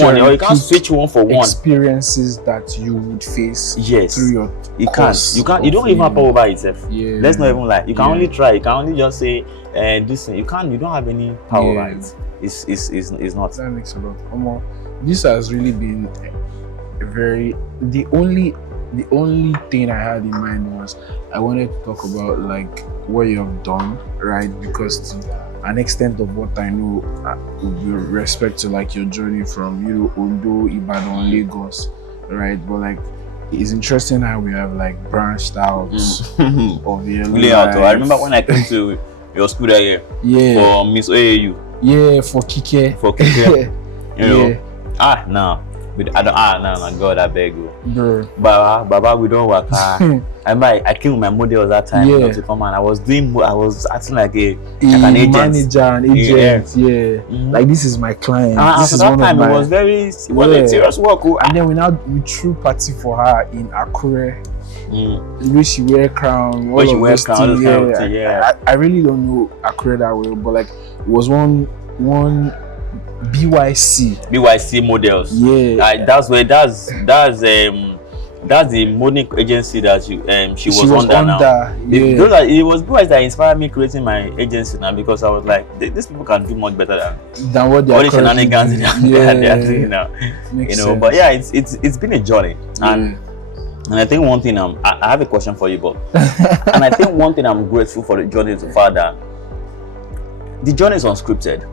one, or you can't switch one for one. Experiences that you would face through your you don't even have power over itself. Let's not even lie. You can only try. You can only just say this thing. You don't have any power over it. It's not. That makes a lot. This has really been the only thing I had in mind was I wanted to talk about like what you have done, right? Because to an extent of what I know with respect to like your journey from Ondo, Ibadan, Lagos, right? But like it's interesting how we have like branched out of your life. I remember when I came to your school that year for Miss AAU. Yeah, for Kike. You know. No, God, I beg you. Baba, we don't work. I came with my models that time. To come, and I was acting like an agent. Manager, an agent. Like this is my client. This is one of my. It was a serious work. And then we threw party for her in Akure. The way she wear crown, I really don't know Akure that well, but like it was one BYC models. Yeah, that's the modeling agency that she was under now. It was BYC that inspired me creating my agency now, because I was like, these people can do much better than what they are shenanigans they are doing now. Sense. But yeah, it's been a journey, and I think one thing I have a question for you, Bob. And I think one thing I'm grateful for the journey so far, that the journey is unscripted.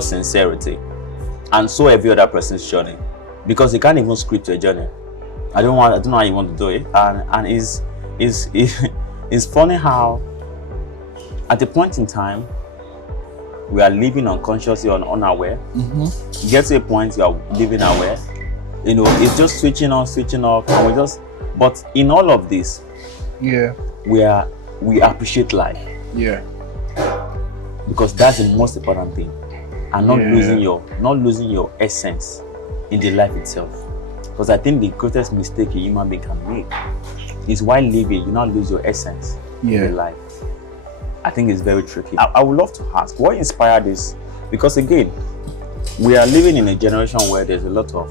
Sincerity, and so every other person's journey, because you can't even script your journey. I don't know how you want to do it, and it's it's funny how at a point in time we are living unconsciously or unaware. You get to a point you are living aware. You know, it's just switching on, switching off, and we just. But in all of this, we appreciate life. Yeah. Because that's the most important thing, and not losing your essence in the life itself. Because I think the greatest mistake a human being can make is while living, you not lose your essence in the life. I think it's very tricky. I would love to ask, what inspired this? Because again, we are living in a generation where there's a lot of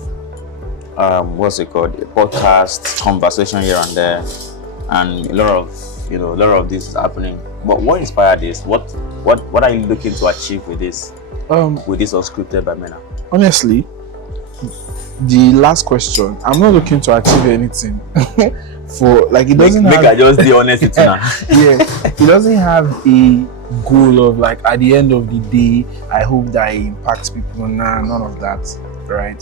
what's it called, podcast conversation here and there, and a lot of this is happening. But what inspired this? What are you looking to achieve with this unscripted by Mena? Honestly, the last question, I'm not looking to achieve anything. For like, it doesn't make I just be honest with you now. Yeah, it doesn't have a goal of like, at the end of the day, I hope that I impact people. Nah, none of that, right?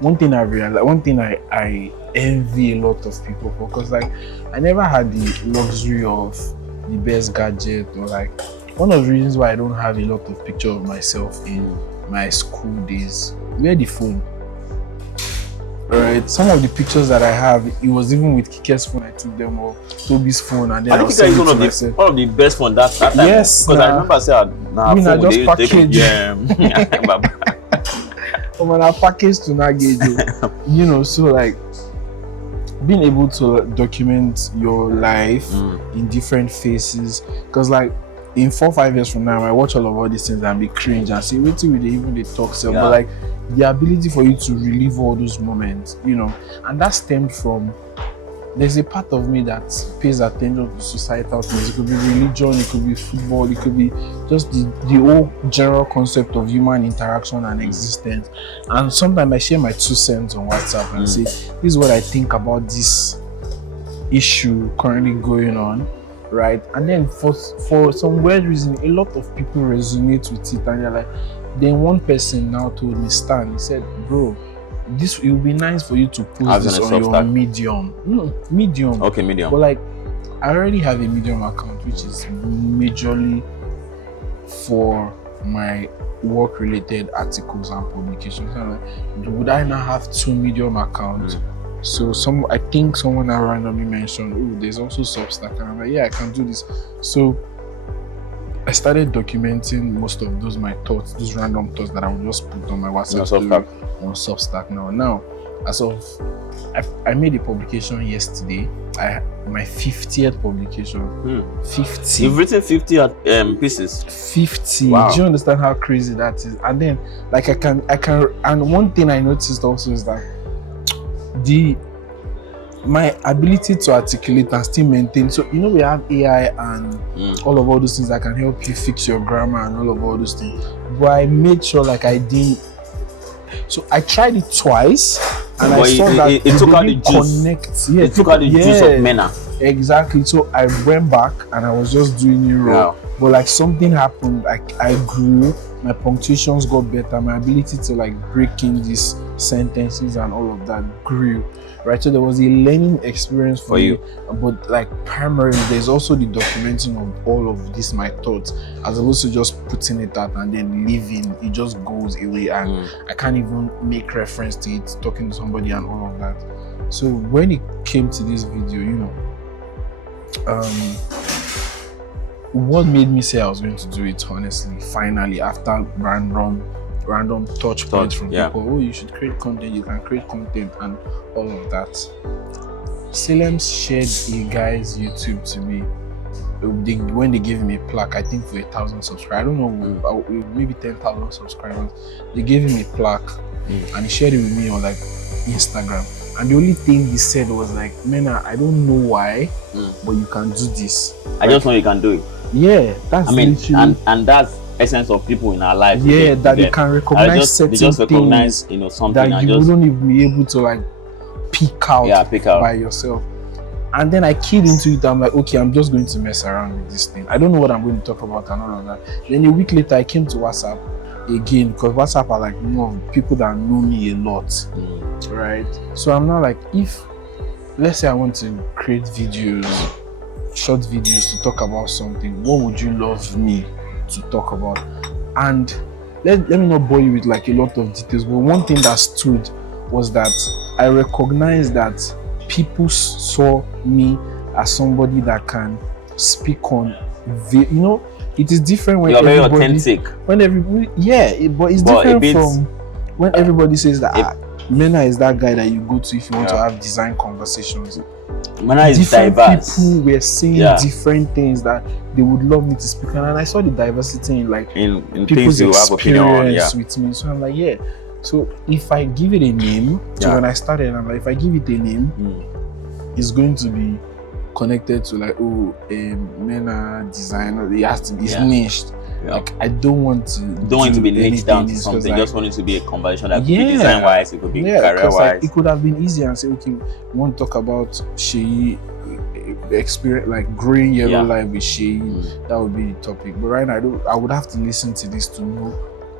One thing I realized, one thing I envy a lot of people for, because like I never had the luxury of the best gadget, or like one of the reasons why I don't have a lot of pictures of myself in my school days were the phone. Right, some of the pictures that I have, it was even with Kike's phone. I took them, or Toby's phone, and then I was one of the best phone that time. Yes, because I remember saying, "Nah, phone, just package." Yeah. Oh man, I package to navigate, you know. So like, being able to document your life in different phases, because like in 4-5 years from now, I watch all these things and be cringe and say, wait till they even they talk self. But like the ability for you to relive all those moments, you know, and that stemmed from, there's a part of me that pays attention to societal things. It could be religion, it could be football, it could be just the whole general concept of human interaction and existence. And sometimes I share my 2 cents on WhatsApp and say, this is what I think about this issue currently going on, right? And then for some weird reason, a lot of people resonate with it, and they're like, then one person now told me, Stan, he said, bro, this it would be nice for you to post this on your Medium. No, Medium. Okay, Medium. But like, I already have a Medium account, which is majorly for my work-related articles and publications. And like, would I now have 2 Medium accounts? So I think someone now randomly mentioned, oh, there's also Substack, and I'm like, yeah, I can do this. So I started documenting most of those my thoughts, those random thoughts that I would just put on my WhatsApp story on Substack now. Now, as of I made a publication yesterday. My 50th publication. 50. You've written 50 pieces. 50. Wow. Do you understand how crazy that is? And then like I can and one thing I noticed also is that my ability to articulate and still maintain. So you know, we have AI and all those things that can help you fix your grammar and all those things. But I made sure like I didn't. So I tried it twice, and I saw that it took out the juice. Yeah, it took out the juice of Mena. Exactly. So I went back and I was just doing it raw. Wow. But like something happened. Like I grew. My punctuations got better. My ability to like break in these sentences and all of that grew. Right, so there was a learning experience for you, but like primarily there's also the documenting of all of this, my thoughts, as opposed to just putting it out and then leaving. It just goes away, and I can't even make reference to it, talking to somebody and all of that. So when it came to this video, you know, what made me say I was going to do it, honestly, finally, after random touch points from people, oh, you should create content, you can create content, and all of that. Salems shared a guy's YouTube to me when they gave him a plaque, I think for 1,000 subscribers. I don't know, maybe 10,000 subscribers. They gave him a plaque and he shared it with me on like Instagram. And the only thing he said was like, Mena, I don't know why, but you can do this. I just know you can do it. Yeah, that's literally, and that's essence of people in our lives. Yeah, that they can recognize certain things, you know, something that you wouldn't even be able to like pick out by yourself. And then I keyed into it. I'm like, okay, I'm just going to mess around with this thing. I don't know what I'm going to talk about and all of that. Then a week later, I came to WhatsApp again, because WhatsApp are like more people that know me a lot, right? So I'm now like, if let's say I want to create videos short videos to talk about something. What would you love me to talk about? And let me not bore you with like a lot of details, but one thing that stood was that I recognized that people saw me as somebody that can speak on, it is different when you're very authentic. When everybody, but it's different from when everybody says that Mena is that guy that you go to if you want to have design conversations. Mena is different diverse. People were saying different things that they would love me to speak on, and I saw the diversity in like in people's things you have opinion on, with me. So I'm like, so if I give it a name, so when I started, I'm like, if I give it a name, it's going to be connected to like, Mena designer. It has to be niched. Like I don't want to be niched down to something. Like, just want it to be a conversation that could be design wise, it could be career wise. Like, it could have been easier and say, okay, we want to talk about Seyi experience, like growing yellow life with Seyi. That would be the topic. But right now, I would have to listen to this to know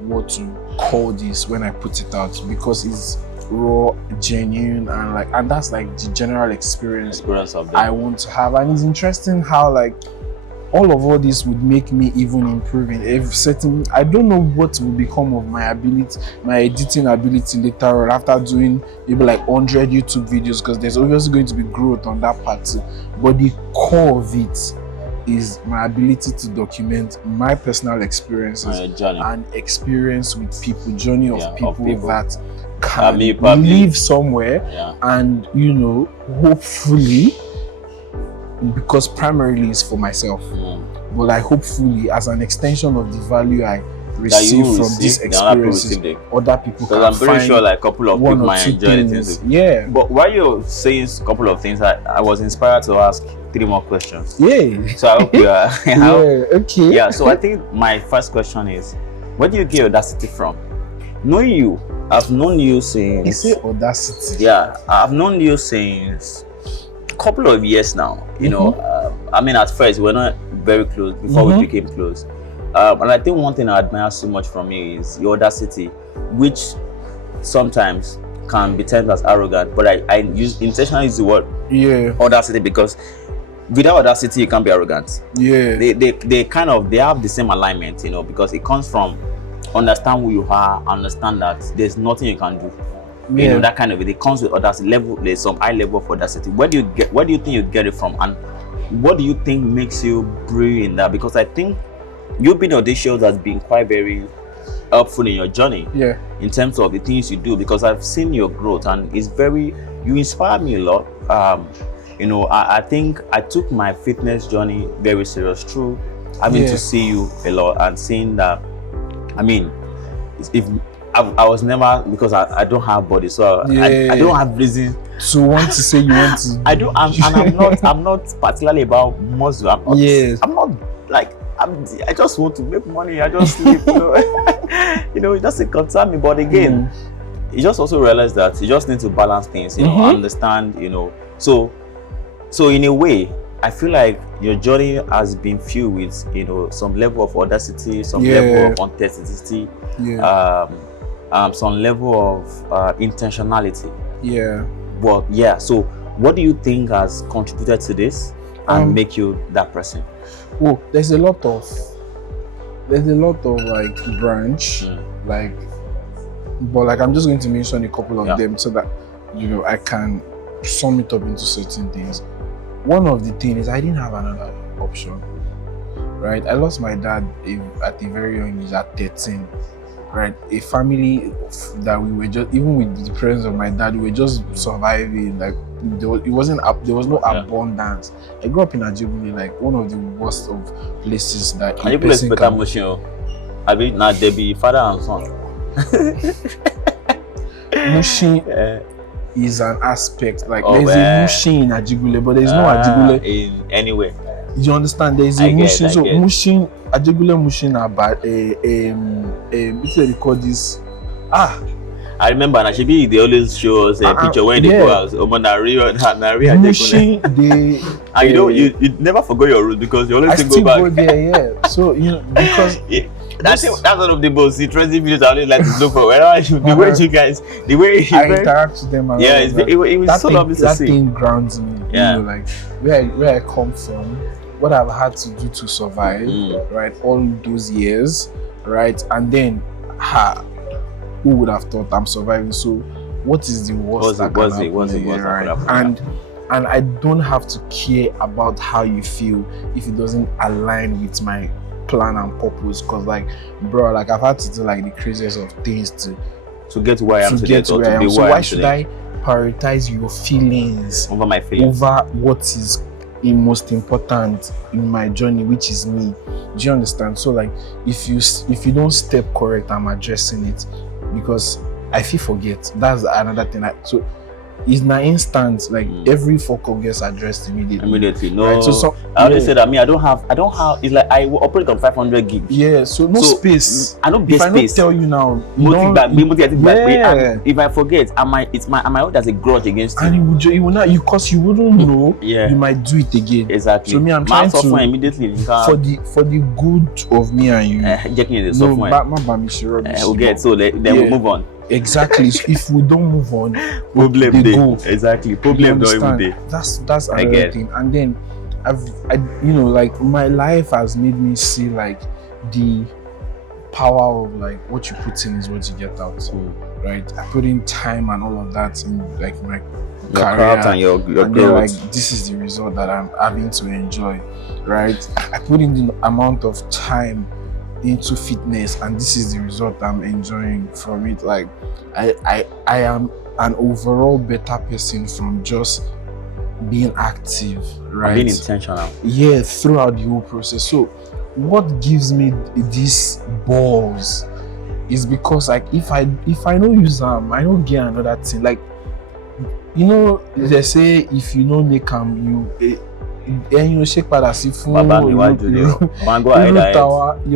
what to call this when I put it out, because it's raw, genuine, and that's like the general experience of that I want to have. And it's interesting how like all this would make me even improve in I don't know what will become of my ability, my editing ability later on after doing maybe like 100 YouTube videos, because there's obviously going to be growth on that part too. But the core of it is my ability to document my personal experiences and experience with people, journey of people that can live somewhere and hopefully, because primarily it's for myself, but like hopefully as an extension of the value I receive from these experiences, other people can. Because I'm pretty sure like a couple of people might enjoy it. Yeah. But while you're saying a couple of things, I was inspired to ask 3 more questions. Yeah. So I hope you are. Okay. Yeah. So I think my first question is, where do you get audacity from? Knowing you, I've known you since. You say audacity. Yeah, I've known you since a couple of years now. You know, I mean, at first we're not very close before we became close. And I think one thing I admire so much from you is your audacity, which sometimes can be termed as arrogant, but I intentionally use the word audacity, because without audacity you can't be arrogant. They have the same alignment, because it comes from understand who you are, understand that there's nothing you can do. That kind of it comes with audacity level. There's some high level of audacity. Where do you think you get it from, and what do you think makes you brilliant in that? Because I think you being audacious has been quite very helpful in your journey, in terms of the things you do, because I've seen your growth and you inspire me a lot. I think I took my fitness journey very serious through having to see you a lot and seeing that. I mean, if I was never, because I don't have body, so I don't have reason to want to say you want to. I'm not particularly about muscle. I'm not like. I just want to make money. I just sleep. It doesn't concern me. But again, you just also realize that you just need to balance things. Understand. So in a way, I feel like your journey has been filled with some level of audacity, some level of authenticity, some level of intentionality. But so what do you think has contributed to this and make you that person? Oh, there's a lot of like branch, but like I'm just going to mention a couple of them so that I can sum it up into certain things. One of the things is I didn't have another option, right? I lost my dad at a very young age, at 13, right? A family that we were just, even with the presence of my dad, we were just surviving. Like there was no abundance. I grew up in Ajibule, like one of the worst of places that a person can. I mean, now they be father and son. Mushin is an aspect. Like there's a Mushin in Ajibule, but there's no Ajibule in anywhere. You understand? There's a Mushin. So Mushin, Ajibule Mushin are bad. If they record this, I remember Nashibi, they always show us a picture when they go out. Mushin, you never forgot your route, because you always go back. Go there, So because that's one of the most interesting videos I always like to look for. The way you guys, the way I interact with them. And yeah, all of that. it was That so thing, lovely to that see. thing grounds me. Yeah. You know, like where I come from, what I've had to do to survive, right? All those years, right? And then, who would have thought I'm surviving? So, what is the worst that can happen? Right? And I don't have to care about how you feel if it doesn't align with my plan and purpose. Cause like, bro, like I've had to do like the craziest of things to get to where I am today. So why should I prioritize your feelings over my feelings, over what is the most important in my journey, which is me? Do you understand? So like, if you don't step correct, I'm addressing it, because I feel forget. That's another thing. So it's not instant. Like every fuck up gets addressed immediately. No, right? So I always say that I don't have. It's like I will operate on 500 gigs. Yeah. So no space. I don't get space. If I don't tell you now, if I forget, I might hold as a grudge against you. And you will not, because you wouldn't know. Yeah. You might do it again. Exactly. So me, I'm trying to immediately for the good of me and you. Okay, so then we move on. Exactly. So if we don't move on, problem they go. go. Exactly. Problem don't even day. That's another thing. And then like my life has made me see like the power of like what you put in is what you get out. Right? I put in time and all of that in like my career and your growth. Like this is the result that I'm having to enjoy. Right? I put in the amount of time into fitness, and this is the result I'm enjoying from it. Like I am an overall better person from just being active, right? Being intentional. Yeah, throughout the whole process. So what gives me these balls is because like if I don't use them, I don't get another thing. Like, you know, they say if you don't make them, you shake pada si fun you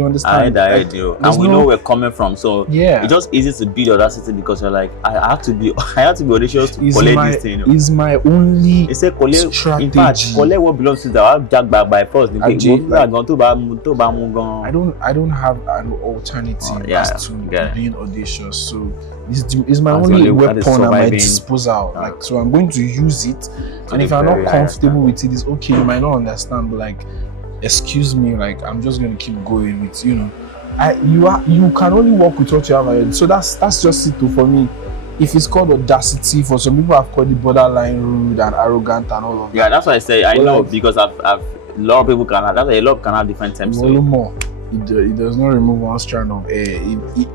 understand? And we know where we're coming from, so it's just easy to build audacity, because you're like, I have to be audacious to collect this thing. Is my only strategy. In fact, collect what belongs to the jack by force. I don't have an alternative as to being audacious. So it's my only weapon at my disposal. Like, so I'm going to use it. And if I'm not comfortable with it, it's okay. You might not understand, but like, excuse me, like I'm just going to keep going with, you know. You can only work with what you have already. So that's just it for me. If it's called audacity, for some people have called it borderline rude and arrogant and all of that. Yeah, that's why I say I know, because I've a lot of people can have. That's why a lot can have different terms. It does not remove one strand of air.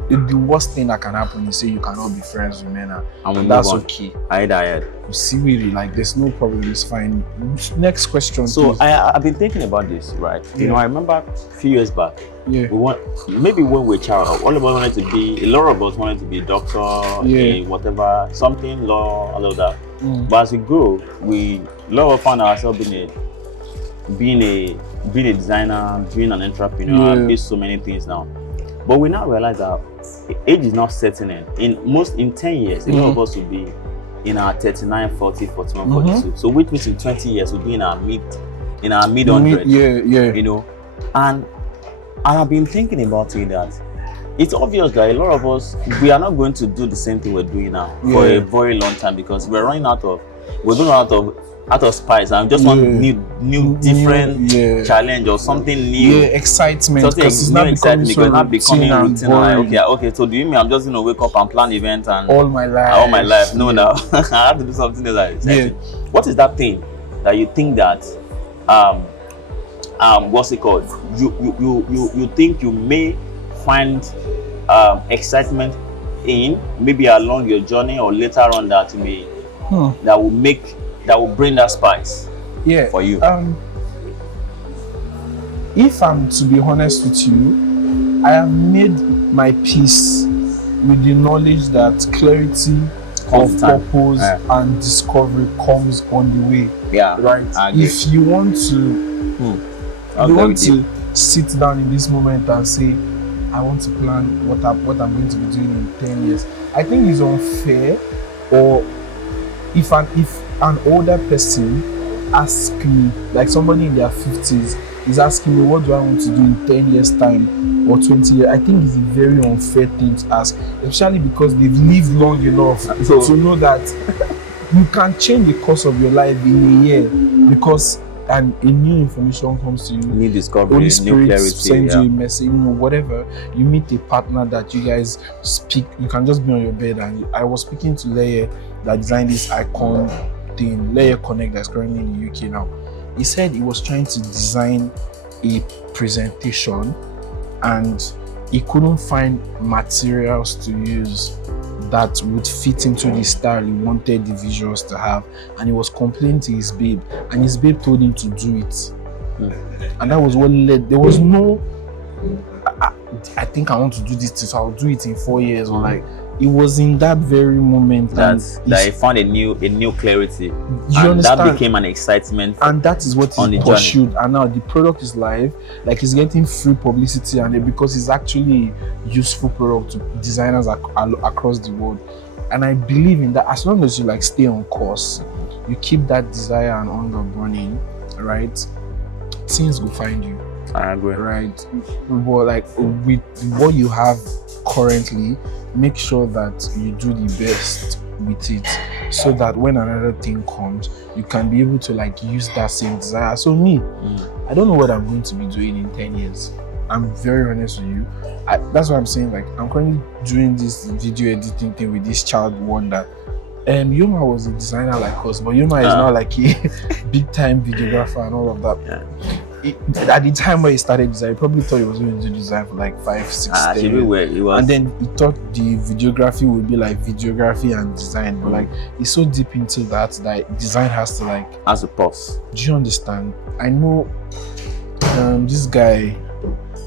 The worst thing that can happen is say you cannot be friends with men, and that's okay. You see, really, like there's no problem. It's fine. Next question. So I've been thinking about this, right? You know, I remember a few years back. Yeah. Maybe when we were child, a lot of us wanted to be a doctor, whatever, something, law, all of that. But as we grow, a lot of us found ourselves being a designer, being an entrepreneur, and be so many things now. But we now realize that age is not setting in. In 10 years, a lot of us will be in our 39, 40, 41, 42. So which means in 20 years we'll be in our mid 100s. You know, and I've been thinking about it that it's obvious that a lot of us, we are not going to do the same thing we're doing now for a very long time, because we're going out of spice and just want new different challenge or something new. Excitement. Because it's not becoming routine. Okay. So do you mean I'm just going to wake up and plan events and all my life? No, now I have to do something else. What is that thing that you think that what's it called? You think you may find excitement in, maybe along your journey or later on, that may that will bring that spice for you? If I'm to be honest with you, I have made my peace with the knowledge that clarity of purpose and discovery comes on the way. Right? If you want to sit down in this moment and say, I want to plan what I'm going to be doing in 10 years, I think it's unfair. Or if an older person asks me, like somebody in their 50s is asking me, what do I want to do in 10 years time or 20 years? I think it's a very unfair thing to ask, especially because they've lived long enough to know that you can change the course of your life in a year, because and a new information comes to you, new discovery, Holy new Spirit clarity, sends you a message, whatever. You meet a partner that you guys speak, you can just be on your bed. And I was speaking to Leye that designed this icon thing, Leye Connect, that's currently in the UK now. He said he was trying to design a presentation and he couldn't find materials to use that would fit into the style he wanted the visuals to have, and he was complaining to his babe, and his babe told him to do it. And that was what led. There was no I think I want to do this, so I'll do it in 4 years, or like, it was in that very moment that he found a new clarity. You and understand? That became an excitement. And that is what he pursued. Journey. And now the product is live, like he's getting free publicity, and because it's actually a useful product to designers across the world. And I believe in that. As long as you like stay on course, you keep that desire and hunger burning, right? Things will find you. I agree. Right. But like with what you have currently, make sure that you do the best with it, so that when another thing comes, you can be able to like use that same desire. So me, I don't know what I'm going to be doing in 10 years. I'm very honest with you. That's what I'm saying. Like, I'm currently doing this video editing thing with this child wonder. Yoma was a designer like us, but Yoma is now like a big time videographer and all of that. Yeah. At the time where he started design, he probably thought he was going to do design for like 5, 6 10 years. And then he thought the videography would be like videography and design, but like he's so deep into that design has to like as a pulse. Do you understand? I know this guy,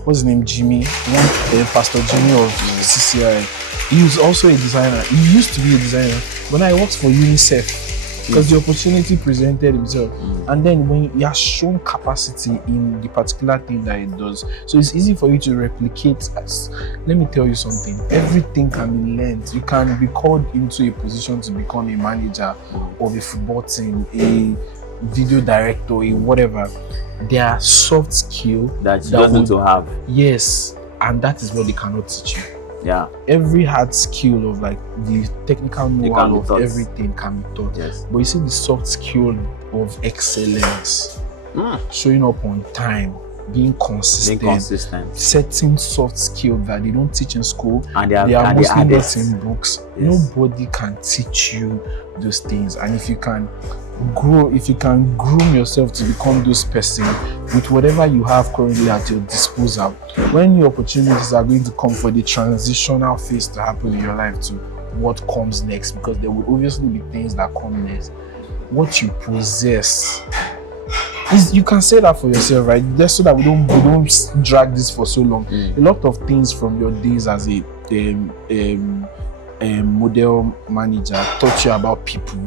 what's his name, Jimmy, Pastor Jimmy of CCI. He was also a designer. He used to be a designer, but now he works for UNICEF. Because the opportunity presented himself, and then when he has shown capacity in the particular thing that he does, so it's easy for you to replicate. Let me tell you something, everything can be learned. You can be called into a position to become a manager of a football team, a video director, a whatever. There are soft skills that you just need to have. Yes, and that is what they cannot teach you. Yeah. Every hard skill of like the technical know-how of everything can be taught. Yes. But you see the soft skill of excellence, showing up on time, being consistent, setting soft skills that they don't teach in school. And they are mostly not in books. Yes. Nobody can teach you those things. And if you can groom yourself to become those person with whatever you have currently at your disposal, when new opportunities are going to come for the transitional phase to happen in your life to what comes next, because there will obviously be things that come next, what you possess is, you can say that for yourself, right? Just so that we don't drag this for so long. A lot of things from your days as a model manager taught you about people,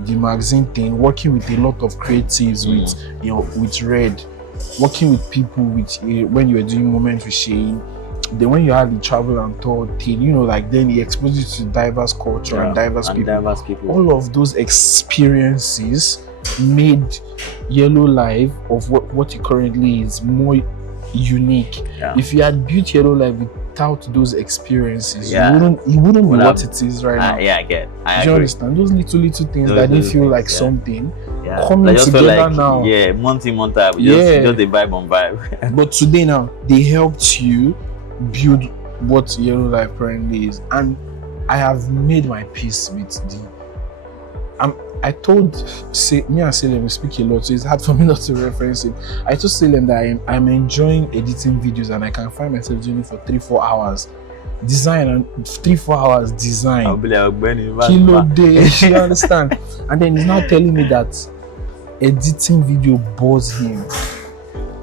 the magazine thing, working with a lot of creatives with Red, working with people with when you were doing Moments with Seyi, then when you had the travel and tour thing, like then he exposed you to diverse culture and diverse people. All of those experiences made Yellow Life of what it currently is more unique. If you had built Yellow Life without those experiences, you wouldn't be what it is right now. I get. Do you understand? Those little things that didn't feel like something coming together now. Month in, month out. Just the vibe on vibe. But today now, they helped you build what Yellow Life currently is. And I have made my peace with I told me and Salem, we speak a lot, so it's hard for me not to reference it. I told Salem that I'm enjoying editing videos and I can find myself doing it for 3-4 hours. Design and 3-4 hours design. I'll be like, kilo day, you understand? And then he's now telling me that editing video bores him.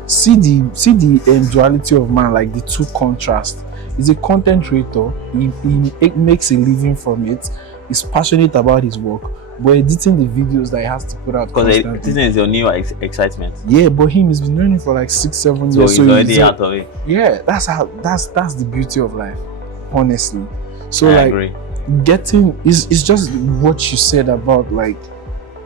See the duality of man, like the two contrasts. He's a content creator, he makes a living from it, he's passionate about his work. But editing the videos that he has to put out constantly. Because editing is your new excitement. Yeah, but he's been doing it for like 6-7 years. So he's already out of it. Yeah, that's the beauty of life, honestly. So I like agree. Getting is just what you said about like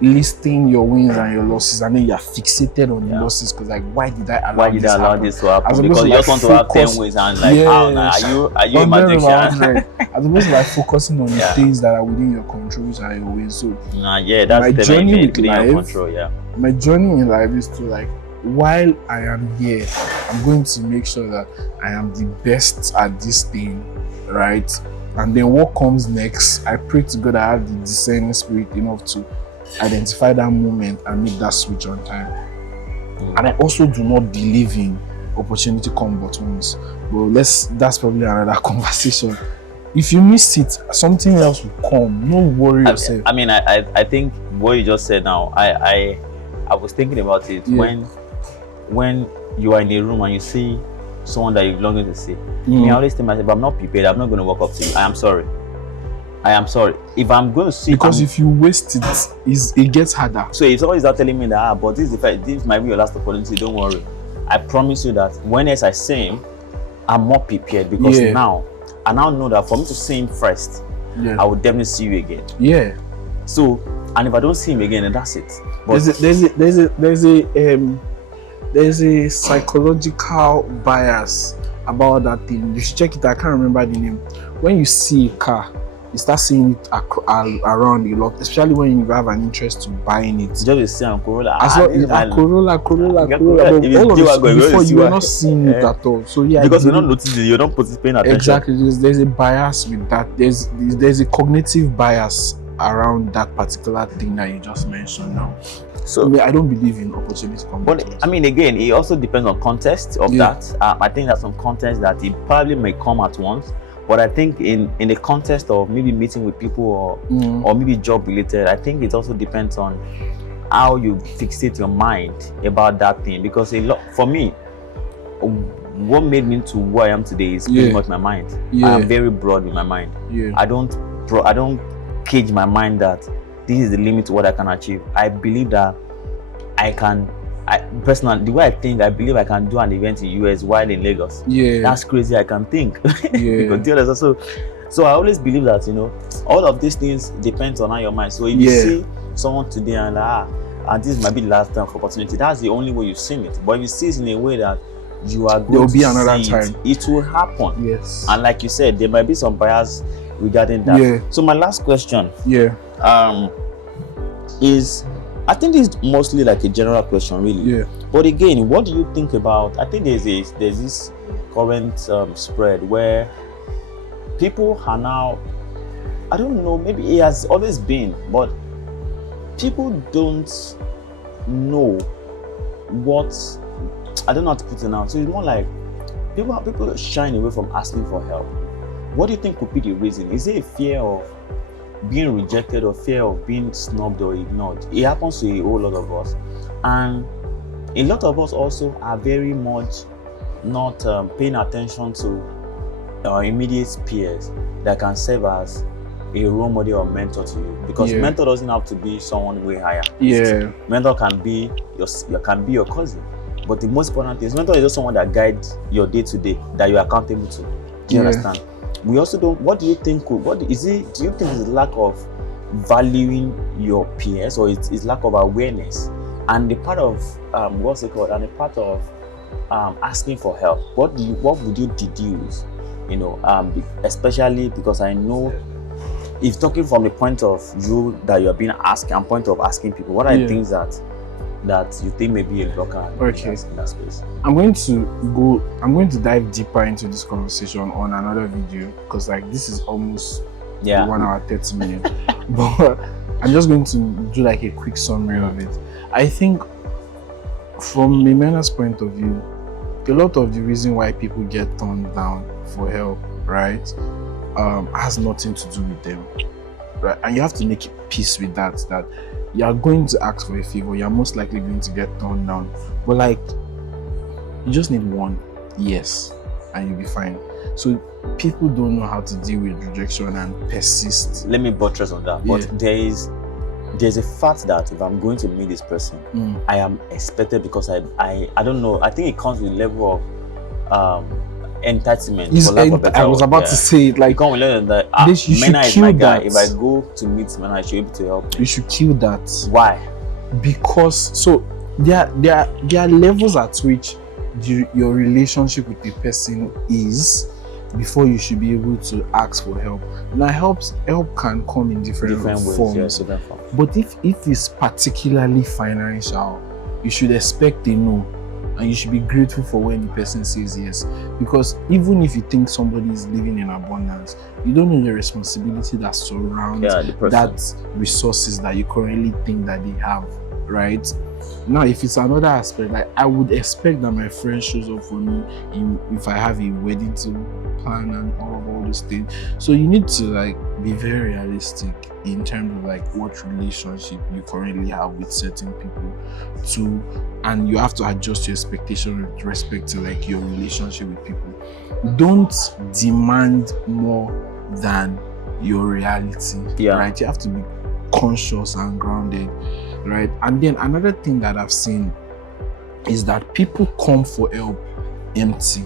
listing your wins and your losses, and then you're fixated on the losses because like, why did I allow this to happen? As Because opposed you to, just want to have 10 wins and like, are you a 100 over magician? 100. As opposed to like focusing on the things that are within your controls and your wins. So that's my journey with within life, your control. My journey in life is to like, while I am here, I'm going to make sure that I am the best at this thing, right? And then what comes next, I pray to God I have the discerning spirit enough to identify that moment and make that switch on time. And I also do not believe in opportunity come but once. But that's probably another conversation. If you miss it, something else will come. No worry yourself. I mean, I think what you just said now, I was thinking about it when you are in a room and you see someone that you're longing to see. I always tell myself, I'm not prepared, I'm not going to walk up to you. I am sorry. If I'm going to see, because if you waste it, it gets harder. So it's always that telling me that, but this might be your last opportunity. Don't worry. I promise you that when I see him, I'm more prepared because now I now know that for me to see him first, I will definitely see you again. Yeah. So, and if I don't see him again, then that's it. But there's a psychological bias about that thing. You should check it. I can't remember the name. When you see a car, you start seeing it around a lot, especially when you have an interest to buying it. Just see Corolla. Corolla. Before you were not seeing it at all. So because you're not noticing, you're not paying attention. Exactly. There's a bias with that. There's a cognitive bias around that particular thing that you just mentioned now. So I don't believe in opportunity come. But I mean, again, it also depends on context of that. I think there's some context that it probably may come at once. But I think in the context of maybe meeting with people or maybe job related, I think it also depends on how you fixate your mind about that thing. Because for me, what made me to who I am today is pretty much my mind. I'm very broad with my mind. I don't cage my mind that this is the limit to what I can achieve. I believe that personally, the way I think, I believe I can do an event in US while in Lagos. That's crazy. I can think. So I always believe that, all of these things depends on how your mind. So if you see someone today and and this might be the last time for opportunity, that's the only way you've seen it. But if you see it in a way that you are going to be another time, it will happen. Yes. And like you said, there might be some bias regarding that. So my last question is, I think it's mostly like a general question, really. But again, what do you think about? I think there's this current spread where people are now, I don't know, maybe it has always been, but people don't know what, I don't know how to put it now. So it's more like people shying away from asking for help. What do you think could be the reason? Is it a fear of being rejected or fear of being snubbed or ignored? It happens to a whole lot of us, and a lot of us also are very much not paying attention to our immediate peers that can serve as a role model or mentor to you, because mentor doesn't have to be someone way higher. Mentor can be your cousin, but the most important thing is mentor is just someone that guides your day to day, that you are accountable to. Do you understand? We also don't. What do you think? What is it? Do you think it's lack of valuing your peers, or it's lack of awareness? And the part of what's it called? And the part of asking for help. What would you deduce? Especially because I know, if talking from the point of view that you are being asked and point of asking people, what are the things that you think may be a blocker in that space? I'm going to dive deeper into this conversation on another video, because this is almost 1 hour 30 minutes. But I'm just going to do a quick summary of it. I think from a man's point of view, a lot of the reason why people get turned down for help, right, has nothing to do with them, right? And you have to make peace with that you are going to ask for a favor, you're most likely going to get turned down, but you just need one yes and you'll be fine. So people don't know how to deal with rejection and persist. Let me buttress on that. But there's a fact that if I'm going to meet this person, I am expected, because I don't know, I think it comes with a level of entitlement. Is For lack of a better I was word, about to say it, like, you can't learn that you should Mena is my kill guy. that. If I go to meet Mena, I should be able to help you me. should kill that. Why? Because so there are levels at which your relationship with the person is before you should be able to ask for help. Now help can come in different Ways, forms. yes, different forms. But if it's particularly financial, you should expect a no, and you should be grateful for when the person says yes. Because even if you think somebody is living in abundance, you don't know the responsibility that surrounds that resources that you currently think that they have, right? Now, if it's another aspect, like I would expect that my friend shows up for me if I have a wedding to plan and all those things. So you need to like be very realistic in terms of like what relationship you currently have with certain people too, and you have to adjust your expectation with respect to like your relationship with people. Don't demand more than your reality, right? You have to be conscious and grounded, right? And then another thing that I've seen is that people come for help empty.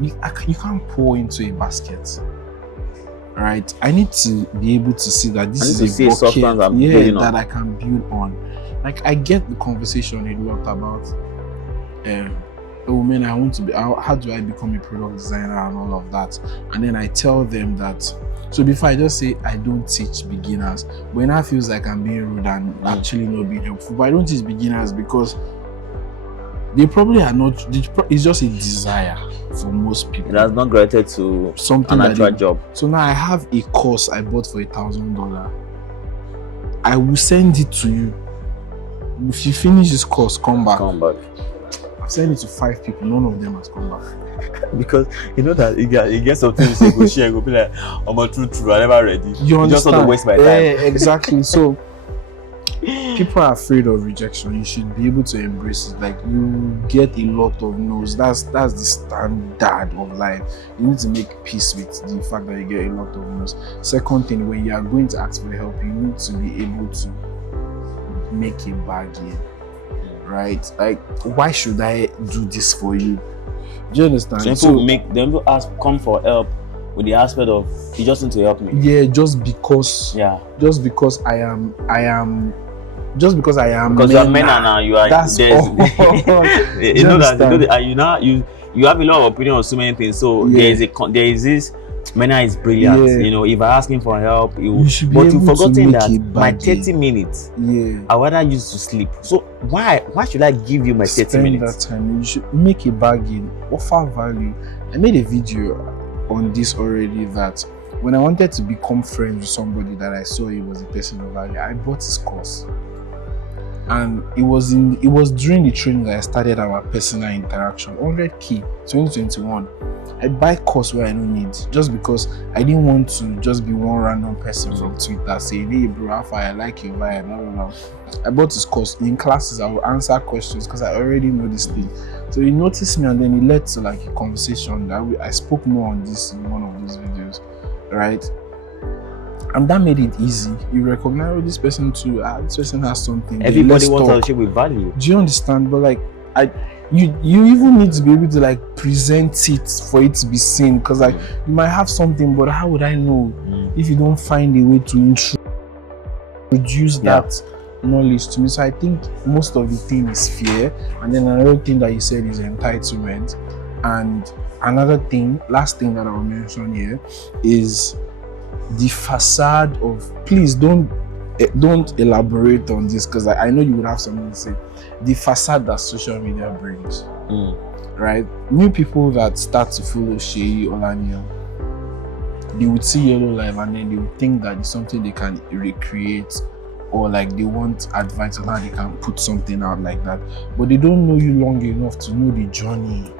You can't pour into a basket, right? I need to be able to see that this is a bucket that I can build on. Like I get the conversation a lot about oh man, I want to be, how do I become a product designer and all of that? And then I tell them that, so before I just say I don't teach beginners, but it now feels like I'm being rude and actually not being helpful. But I don't teach beginners because they probably are not, it's just a desire for most people. It has not granted to something an actual job. So now I have a course I bought for $1,000. I will send it to you. If you finish this course, come back. I've sent it to 5 people, none of them has come back. Because you know that you get something to say, go share, go be like, I'm a true, I never ready. You understand? Just want to waste my time. Exactly. So people are afraid of rejection. You should be able to embrace it. Like you get a lot of no's. That's the standard of life. You need to make peace with the fact that you get a lot of no's. Second thing, when you are going to ask for help, you need to be able to make a bargain. Right? Like, why should I do this for you? Do you understand? So people come for help with the aspect of you just need to help me. Yeah, just because I am. Because you are men now, you are. That's all. You know that you have a lot of opinion on so many things. So there is this. Mena is brilliant. You know, if I ask him for help, you should be able forgotten that my 30 minutes. I rather use to sleep. So why should I give you my 30 minutes? That time, you should make a bargain, offer value. I made a video on this already that when I wanted to become friends with somebody that I saw he was a person of value, I bought his course. And it was during the training that I started our personal interaction. 100k, 2021. I buy course where I don't need, just because I didn't want to just be one random person from Twitter saying, hey bro, how far I like your vibe, blah, blah, blah. I bought his course. In classes, I will answer questions because I already know this thing. So he noticed me and then it led to like a conversation that I spoke more on this in one of those videos, right? And that made it easy. You recognize this person too. This person has something. Everybody wants to share with value. Do you understand? But like, you even need to be able to like present it for it to be seen. Because like you might have something, but how would I know if you don't find a way to introduce that knowledge to me? So I think most of the thing is fear, and then another thing that you said is entitlement, and another thing, last thing that I will mention here is the facade of, please don't elaborate on this because I know you would have something to say. The facade that social media brings, right? New people that start to follow Seyi Olaniyan, they would see Yellow Live and then they would think that it's something they can recreate, or like they want advice on how they can put something out like that, but they don't know you long enough to know the journey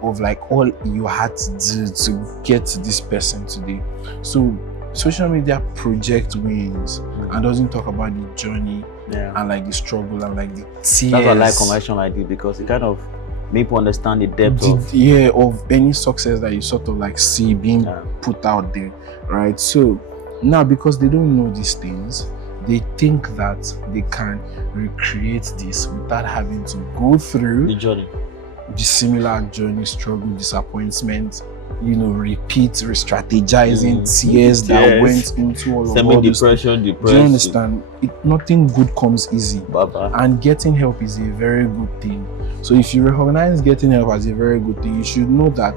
of like all you had to do to get to this person today. So social media project wins and doesn't talk about the journey and like the struggle and like the tears. That's why I like conversation like this, because it kind of make people understand the depth of any success that you sort of like see being put out there, right? So now, because they don't know these things, they think that they can recreate this without having to go through the journey. the similar journey, struggle, disappointment, repeat, re-strategizing, tears that went into all of those things. Depression. Do you understand? Nothing good comes easy. Baba. And getting help is a very good thing. So if you recognize getting help as a very good thing, you should know that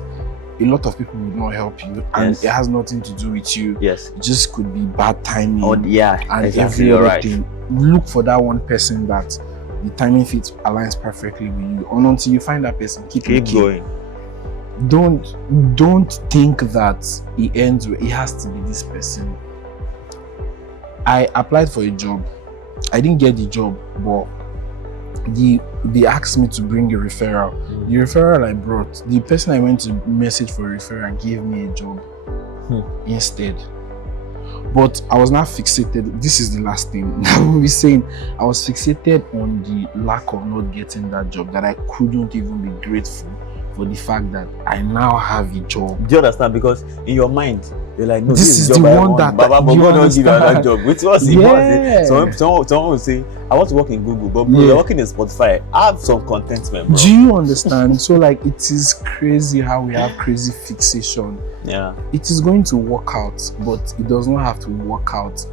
a lot of people will not help you, and it has nothing to do with you. Yes. It just could be bad timing. And exactly, every other thing. Look for that one person that the timing fit aligns perfectly with you. And until you find that person, keep going. Don't think that it ends with it has to be this person. I applied for a job. I didn't get the job, but they asked me to bring a referral. The referral I brought, the person I went to message for a referral gave me a job instead. But I was not fixated. This is the last thing I will be saying. I was fixated on the lack of not getting that job, that I couldn't even be grateful for the fact that I now have a job. Do you understand? Because in your mind, you're like, no, this is the one that Baba, but God don't give you another job. Which was someone will say, I want to work in Google, but you're working in Spotify. I have some contentment, bro. Do you understand? So like, it is crazy how we have crazy fixation. Yeah. It is going to work out, but it does not have to work out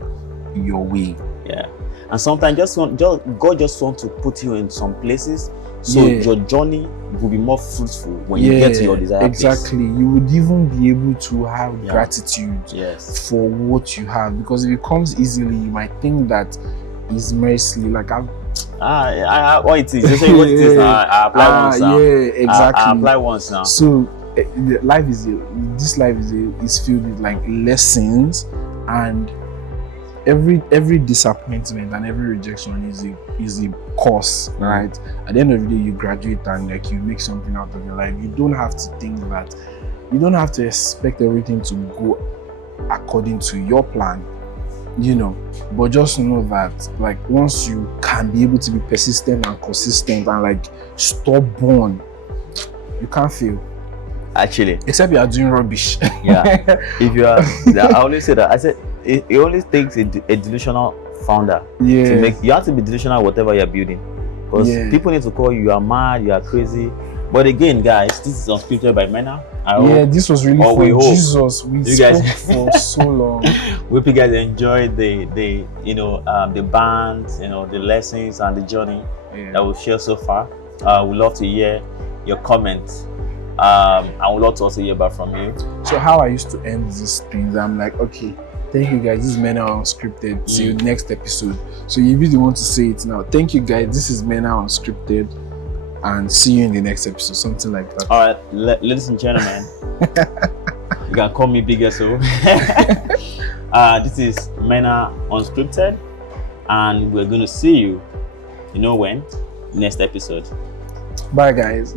your way. Yeah. And sometimes God just wants to put you in some places so your journey will be more fruitful when you get to your desired place. Exactly. You would even be able to have gratitude yes. for what you have, because if it comes easily, you might think that it's mercily like what it is. Just say what it is now. I apply once now. Yeah, exactly. I apply once now. So this life is filled with like lessons, and every disappointment and every rejection is a course, right? At the end of the day, you graduate and like you make something out of your life. You don't have to think that, you don't have to expect everything to go according to your plan, but just know that like once you can be able to be persistent and consistent and like stubborn, you can't fail. Actually, except you are doing rubbish. If you are, I always say that. I said it always takes a delusional founder to make. You have to be delusional whatever you're building, because people need to call you are mad, you are crazy. But again, guys, this is unscripted by Mena. This was really fun. Jesus, we spoke for so long. We hope you guys enjoyed the band, the lessons and the journey that we've shared so far. We'd love to hear your comments. I would love to also hear back from you. So how I used to end these things, I'm like, okay, thank you guys, this is Mena Unscripted. See you next episode. So you really want to say it now. Thank you guys, this is Mena Unscripted, and see you in the next episode, something like that. All right, ladies and gentlemen, you can call me Big SO. This is Mena Unscripted, and we're going to see you, when? Next episode. Bye guys.